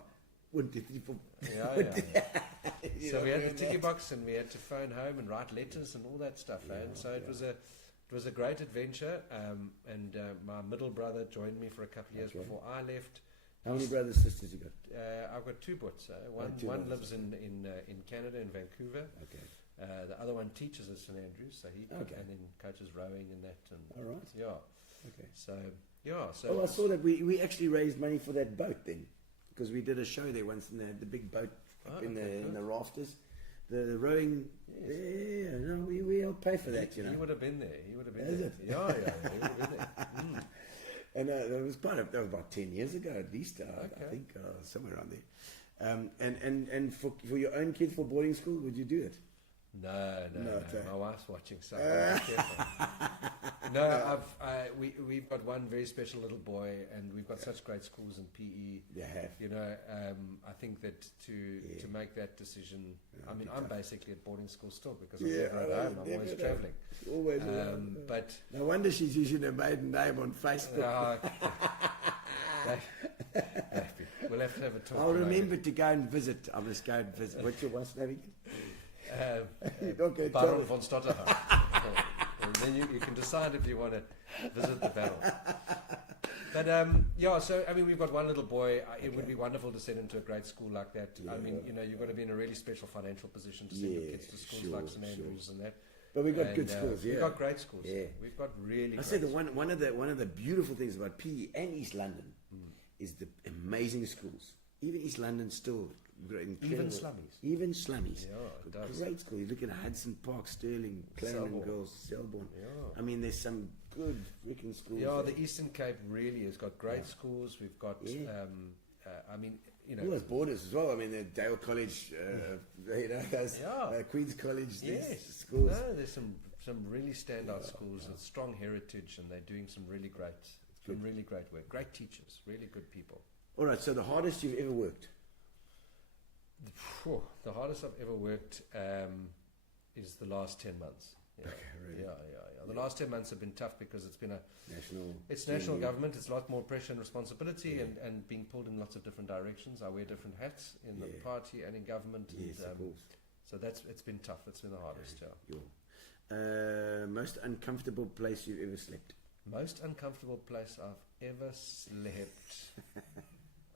1, 2, 3, 4. Yeah. So we had the ticky box, and we had to phone home and write letters and all that stuff. And so it was a great adventure. And my middle brother joined me for a couple of years before I left. How many brothers and sisters you got? I've got two boys. Two One brothers. lives in Canada, in Vancouver. Okay. The other one teaches at St Andrews, so he Okay. and then coaches rowing and that. And All right. yeah. Okay. So yeah. So Oh, I saw that we actually raised money for that boat then, because we did a show there once, and they had the big boat up in the rafters, the rowing. Yes. Yeah, no, we helped pay for that, you know. He would have been there. He would have been Is there. it? Yeah. He would have been there. And that was that was about 10 years ago at least, I think, somewhere around there. And for your own kids for boarding school, would you do it? No. okay. My wife's watching, so I'm careful. No, we've got one very special little boy, and we've got such great schools in PE. You have. You know, I think that to make that decision. I mean, I'm basically at boarding school still because I'm never at home. I'm always travelling. Always. But No wonder she's using her maiden name on Facebook. we'll have to have a talk. I'll about it. remember to go and visit. I must go and visit. What's your wife's name again? You're not going to tell Baron me. von Stotterheim. And then you can decide if you want to visit the barrel. But yeah, so I mean, we've got one little boy. It would be wonderful to send him to a great school like that. I mean, you know, you've got to be in a really special financial position to send your kids to schools like St Andrews and that. But we've got good schools, yeah. We've got great schools. Yeah. We've got really. I say the one of the beautiful things about PE and East London is the amazing schools. Even East London still Even slummies. Even slummies. Yeah, it does. Great school. You look at Hudson Park, Stirling, Clarendon Selborne. Girls, Selborne. Yeah. I mean, there's some good freaking schools. Yeah, there. the Eastern Cape really has got great schools. We've got, I mean, you know, all those borders as well. I mean, the Dale College, you know, those, Queen's College. yes, schools. no, there's some really standout schools with strong heritage, and they're doing some really great work. Great teachers, really good people. All right. So the hardest you've ever worked? The hardest I've ever worked is the last 10 months. Yeah. Okay, really? Yeah. The last 10 months have been tough because it's been National national government. It's a lot more pressure and responsibility, and being pulled in lots of different directions. I wear different hats in the party and in government. Yes, and, of course. So it's been tough. It's been the hardest. Yeah. Most uncomfortable place you've ever slept? Most uncomfortable place I've ever slept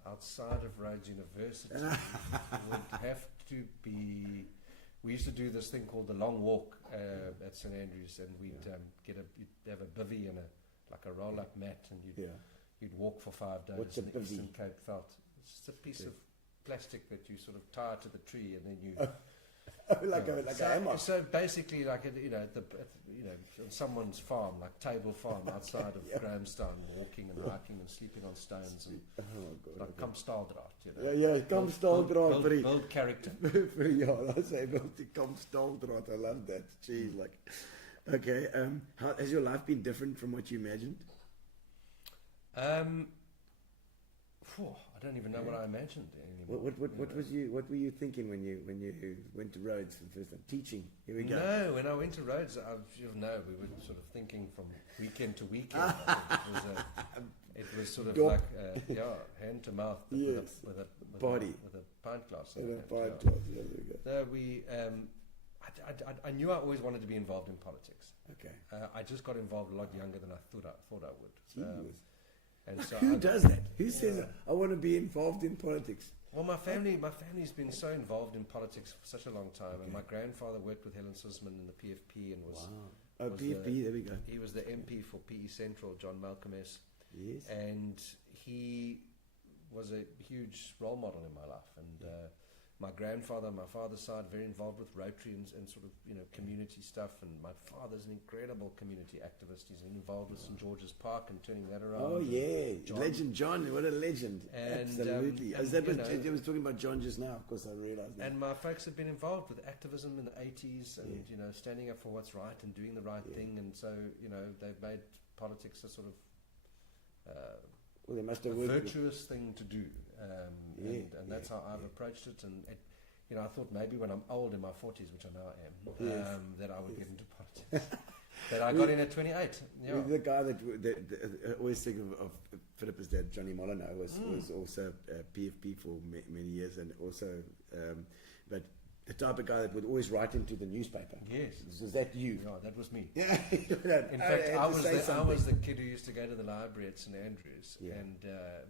outside of Rhodes University would have to be. We used to do this thing called the long walk at St Andrews, and we'd you'd have a bivvy and a roll-up mat, and you'd walk for 5 days. What's a in the bivvy? Eastern Cape Veld. It's just a piece of plastic that you sort of tie to the tree, and then you. like a hammock. So basically, like on someone's farm, like Table Farm outside of Grahamstown, walking and hiking and sleeping on stones, and like Kamstaldraad, you know. Yeah, Kamstaldraad, pretty. Build character. I say about the Kamstaldraad. I love that. Jeez, like, okay. How has your life been different from what you imagined? I don't even know what I imagined anymore. What were you thinking when you went to Rhodes for the first time? Teaching. Here we go. No, when I went to Rhodes, we were sort of thinking from weekend to weekend. I think it was sort of like hand to mouth, but with a pint glass. With a pint glass. Yeah, there we go. So I knew I always wanted to be involved in politics. Okay. I just got involved a lot younger than I thought I would. And so who does that? Who says I want to be involved in politics? Well, my family's been so involved in politics for such a long time, and my grandfather worked with Helen Sisman in the PFP and was. Wow. PFP. There we go. He was the MP for PE Central, John Malcolm S. Yes. And he was a huge role model in my life, and. My grandfather, my father's side, very involved with Rotary and sort of, community stuff. And my father's an incredible community activist. He's involved with St. George's Park and turning that around. Oh, yeah. Legend John. What a legend. And, absolutely. I was talking about John just now. Of course, I realized that. And my folks have been involved with activism in the 80s and, standing up for what's right and doing the right thing. And so, they've made politics a sort of they must have virtuous thing to do. And that's how I've approached it. And I thought maybe when I'm old in my 40s, which I now am, that I would get into politics. But I got in at 28. Yeah. The guy that I always think of Philippa's dad, Johnny Molyneux, was also PFP for many years, and also, but the type of guy that would always write into the newspaper. Yes. Was that you? Yeah, that was me. Yeah. In fact, I was the kid who used to go to the library at St. Andrews and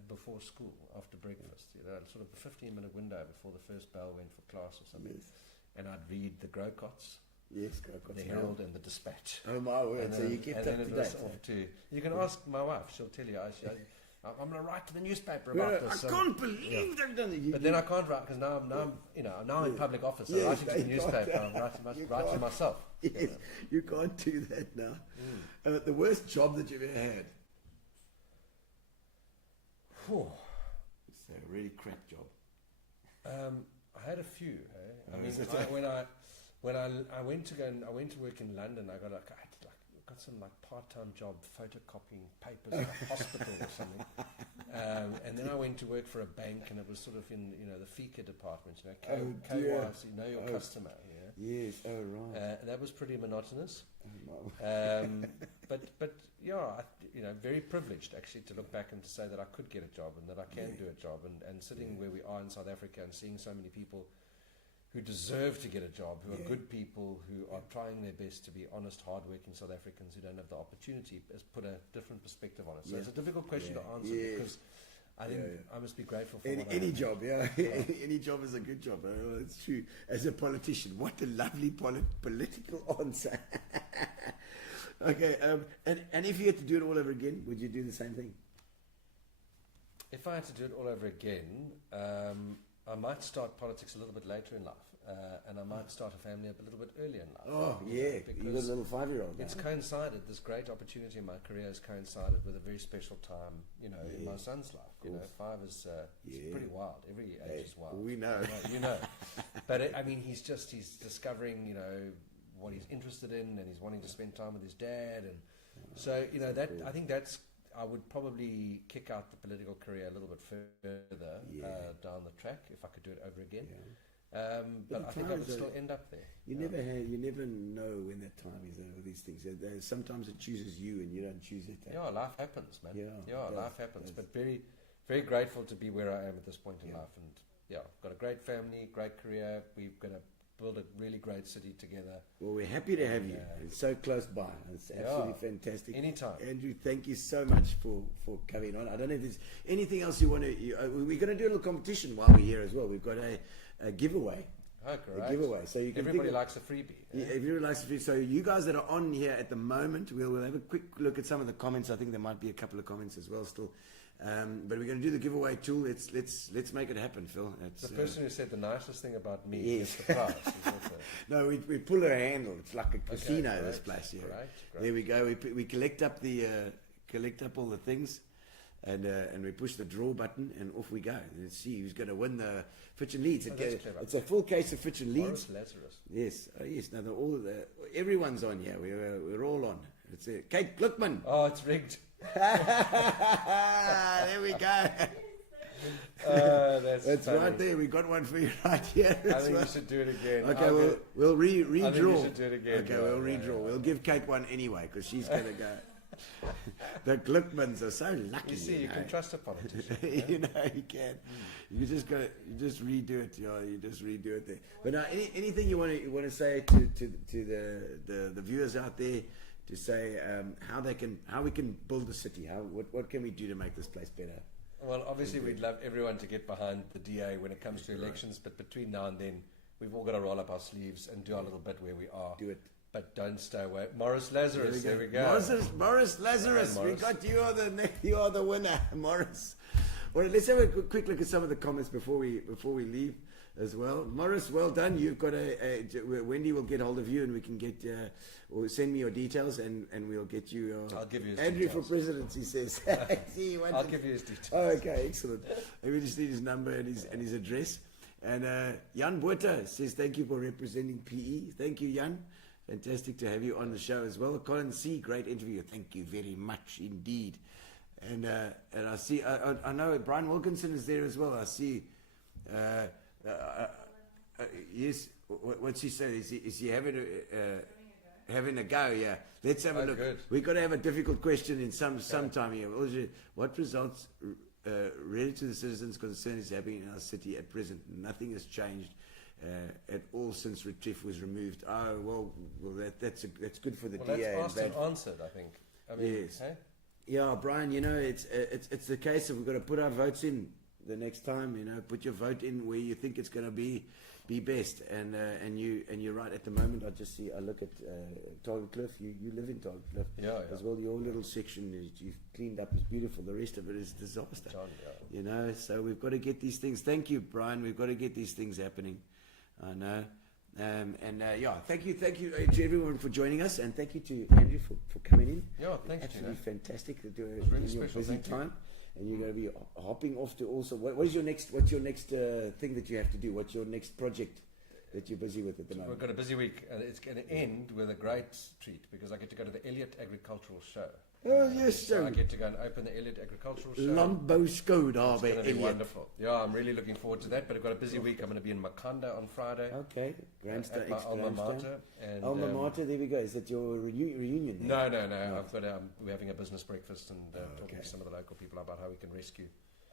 before school, after breakfast, sort of a 15-minute window before the first bell went for class or something. Yes. And I'd read the Grocots. Yes, Grocots. The Herald and the Dispatch. Oh, my word. So you kept up to date. You can ask my wife. She'll tell you. I'm going to write to the newspaper about this. I can't believe they've done it. But then I can't write because now I'm in public office. I'm writing to the newspaper. I'm writing myself. Yes, you can't do that now. The worst job that you've ever had? It's a really crap job. I had a few. When I went to work in London, I got some part-time job photocopying papers in a hospital or something, and then I went to work for a bank, and it was sort of in the FICA department, KYC, know your customer. Yes, right. That was pretty monotonous. But very privileged actually to look back and to say that I could get a job and that I can do a job, and sitting where we are in South Africa and seeing so many people who deserve to get a job, who are good people, who are trying their best to be honest, hard-working South Africans who don't have the opportunity, has put a different perspective on it. So it's a difficult question to answer because I think I must be grateful for any job. Any job is a good job. It's true. As a politician, what a lovely political answer. Okay, and if you had to do it all over again, would you do the same thing? If I had to do it all over again, I might start politics a little bit later in life, and I might start a family a little bit earlier in life. Oh, yeah, you got a little 5-year-old now. It's coincided, this great opportunity in my career has coincided with a very special time, in my son's life. 5 is it's pretty wild. Every age is wild. We know. You know. But, he's discovering, what he's interested in, and he's wanting to spend time with his dad. And so, I think that's, I would probably kick out the political career a little bit further down the track if I could do it over again. But I think I would still end up there. You never know when that time is with these things. Sometimes it chooses you and you don't choose it. Yeah, life happens, man. Life happens. But very, very grateful to be where I am at this point in life. And got a great family, great career. We're going to build a really great city together. Well, we're happy to have you. It's so close by. It's absolutely fantastic. Anytime. Andrew, thank you so much for coming on. I don't know if there's anything else you want to... we're going to do a little competition while we're here as well. We've got a giveaway. Oh, great. A giveaway. So you can everybody likes a freebie. Everybody likes a freebie. So you guys that are on here at the moment, we'll have a quick look at some of the comments. I think there might be a couple of comments as well still. But we're going to do the giveaway tool. Let's make it happen, Phil. It's the person who said the nicest thing about me is the prize. No, we pull her handle. It's like a casino. This place here. Great. There we go. We collect up all the things, and we push the draw button, and off we go. Let's see who's going to win the Fitch and Leeds. It's a full case of Fitch and Leeds. Lazarus. Yes, yes. Now everyone's on here. We're all on. It's Kate Gluckman. Oh, it's rigged. There we go. That's funny. right there. We got one for you right here. I think you should do it again. Okay, we'll redraw. I think you should do it again. Okay, we'll redraw. We'll give Kate one anyway because she's going to go. The Glickmans are so lucky. You see, you can trust a politician. You know, you can. You just redo it. You just redo it there. But now, anything you want to say to the viewers out there to say how we can build the city? What can we do to make this place better? Well, obviously, we'd love everyone to get behind the DA when it comes to elections, but between now and then, we've all got to roll up our sleeves and do our little bit where we are. Do it. But don't stay away. Morris Lazarus, there we go. Morris Lazarus, we got you are the winner, Morris. Well, let's have a quick look at some of the comments before we leave as well. Morris, well done. You've got Wendy will get hold of you and we can get or send me your details and we'll get you. I'll give you his Andrew details. For president, he says. I'll give you his details. Oh, okay, excellent. We just need his number and his address. And Jan Buerta says thank you for representing PE. Thank you, Jan. Fantastic to have you on the show as well. Colin C, great interview. Thank you very much indeed. And I see, I know Brian Wilkinson is there as well. I see, yes, what's he say? Is he having a go? Yeah. Let's have a look. Good. We've got to have a difficult question in some time here. What results related to the citizens' concern is happening in our city at present? Nothing has changed. At all since Retief was removed. Oh well, that's good for the DA. That's asked and answered, I think. I mean, yes. Hey? Yeah, Brian. You know, it's the case of we've got to put our votes in the next time. You know, put your vote in where you think it's going to be best. And you're right. At the moment, I look at Target Cliff. You live in Target Cliff as well. Your little section you've cleaned up is beautiful. The rest of it is disaster. You know, so we've got to get these things. Thank you, Brian. We've got to get these things happening. I know. Thank you to everyone for joining us, and thank you to Andrew for coming in. Yeah, thanks, Absolutely Gino. fantastic to do it really in your special, busy thank you. time. And you're going to be hopping off to also. What's your next thing that you have to do? What's your next project that you're busy with at the moment? We've got a busy week, and it's going to end with a great treat because I get to go to the Elliott Agricultural Show. Oh yes, So I get to go and open the Elliott Agricultural Show. Lambo Skode, It's going to be wonderful. Yeah, I'm really looking forward to that. But I've got a busy week. I'm going to be in Makanda on Friday. Okay, Grahamstown, at my alma mater. And, alma mater. There we go. Is that your reunion? There? No. We're having a business breakfast and talking to some of the local people about how we can rescue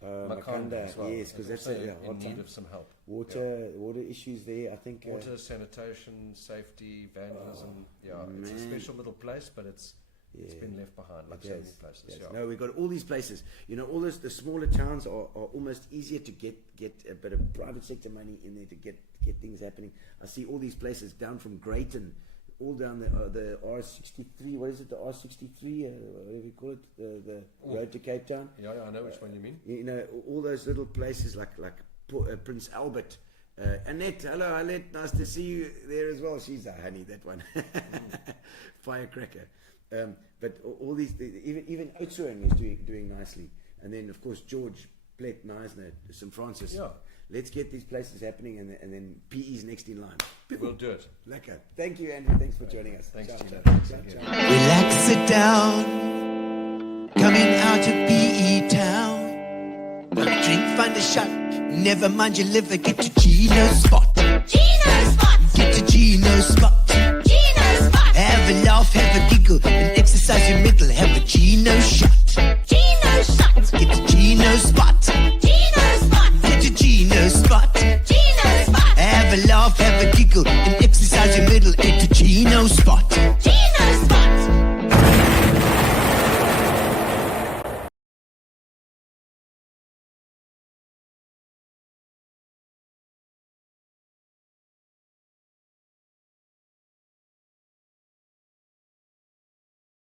Makanda as well. Yes, because that's in need of some help. Water issues there. I think water, sanitation, safety, vandalism. It's a special little place, but it's been left behind, like so many places. Yes. No, we've got all these places. You know, all the smaller towns are almost easier to get a bit of private sector money in there to get things happening. I see all these places down from Greyton, all down the R63. What is it? The R63? Whatever you call it? The road to Cape Town. Yeah, I know which one you mean. You know, all those little places like Prince Albert. Annette, hello Annette, nice to see you there as well. She's a honey, that one. Firecracker. But all these, even Oudtshoorn is doing nicely. And then, of course, George Plett, Neisner, St. Francis. Yeah. Let's get these places happening, and then PE's next in line. We'll do it. Lekker. Thank you, Andrew. Thanks for joining us. Thanks, Ciao, Gino. ciao. Thanks Ciao, again. ciao. Relax, sit down. Coming out of PE town. Want a drink, find a shot. Never mind your liver, get to Gino's spot. Gino spot! Get to Gino's spot. Gino spot! Have a laugh, have a giggle, and exercise your middle. Have a Gino shot.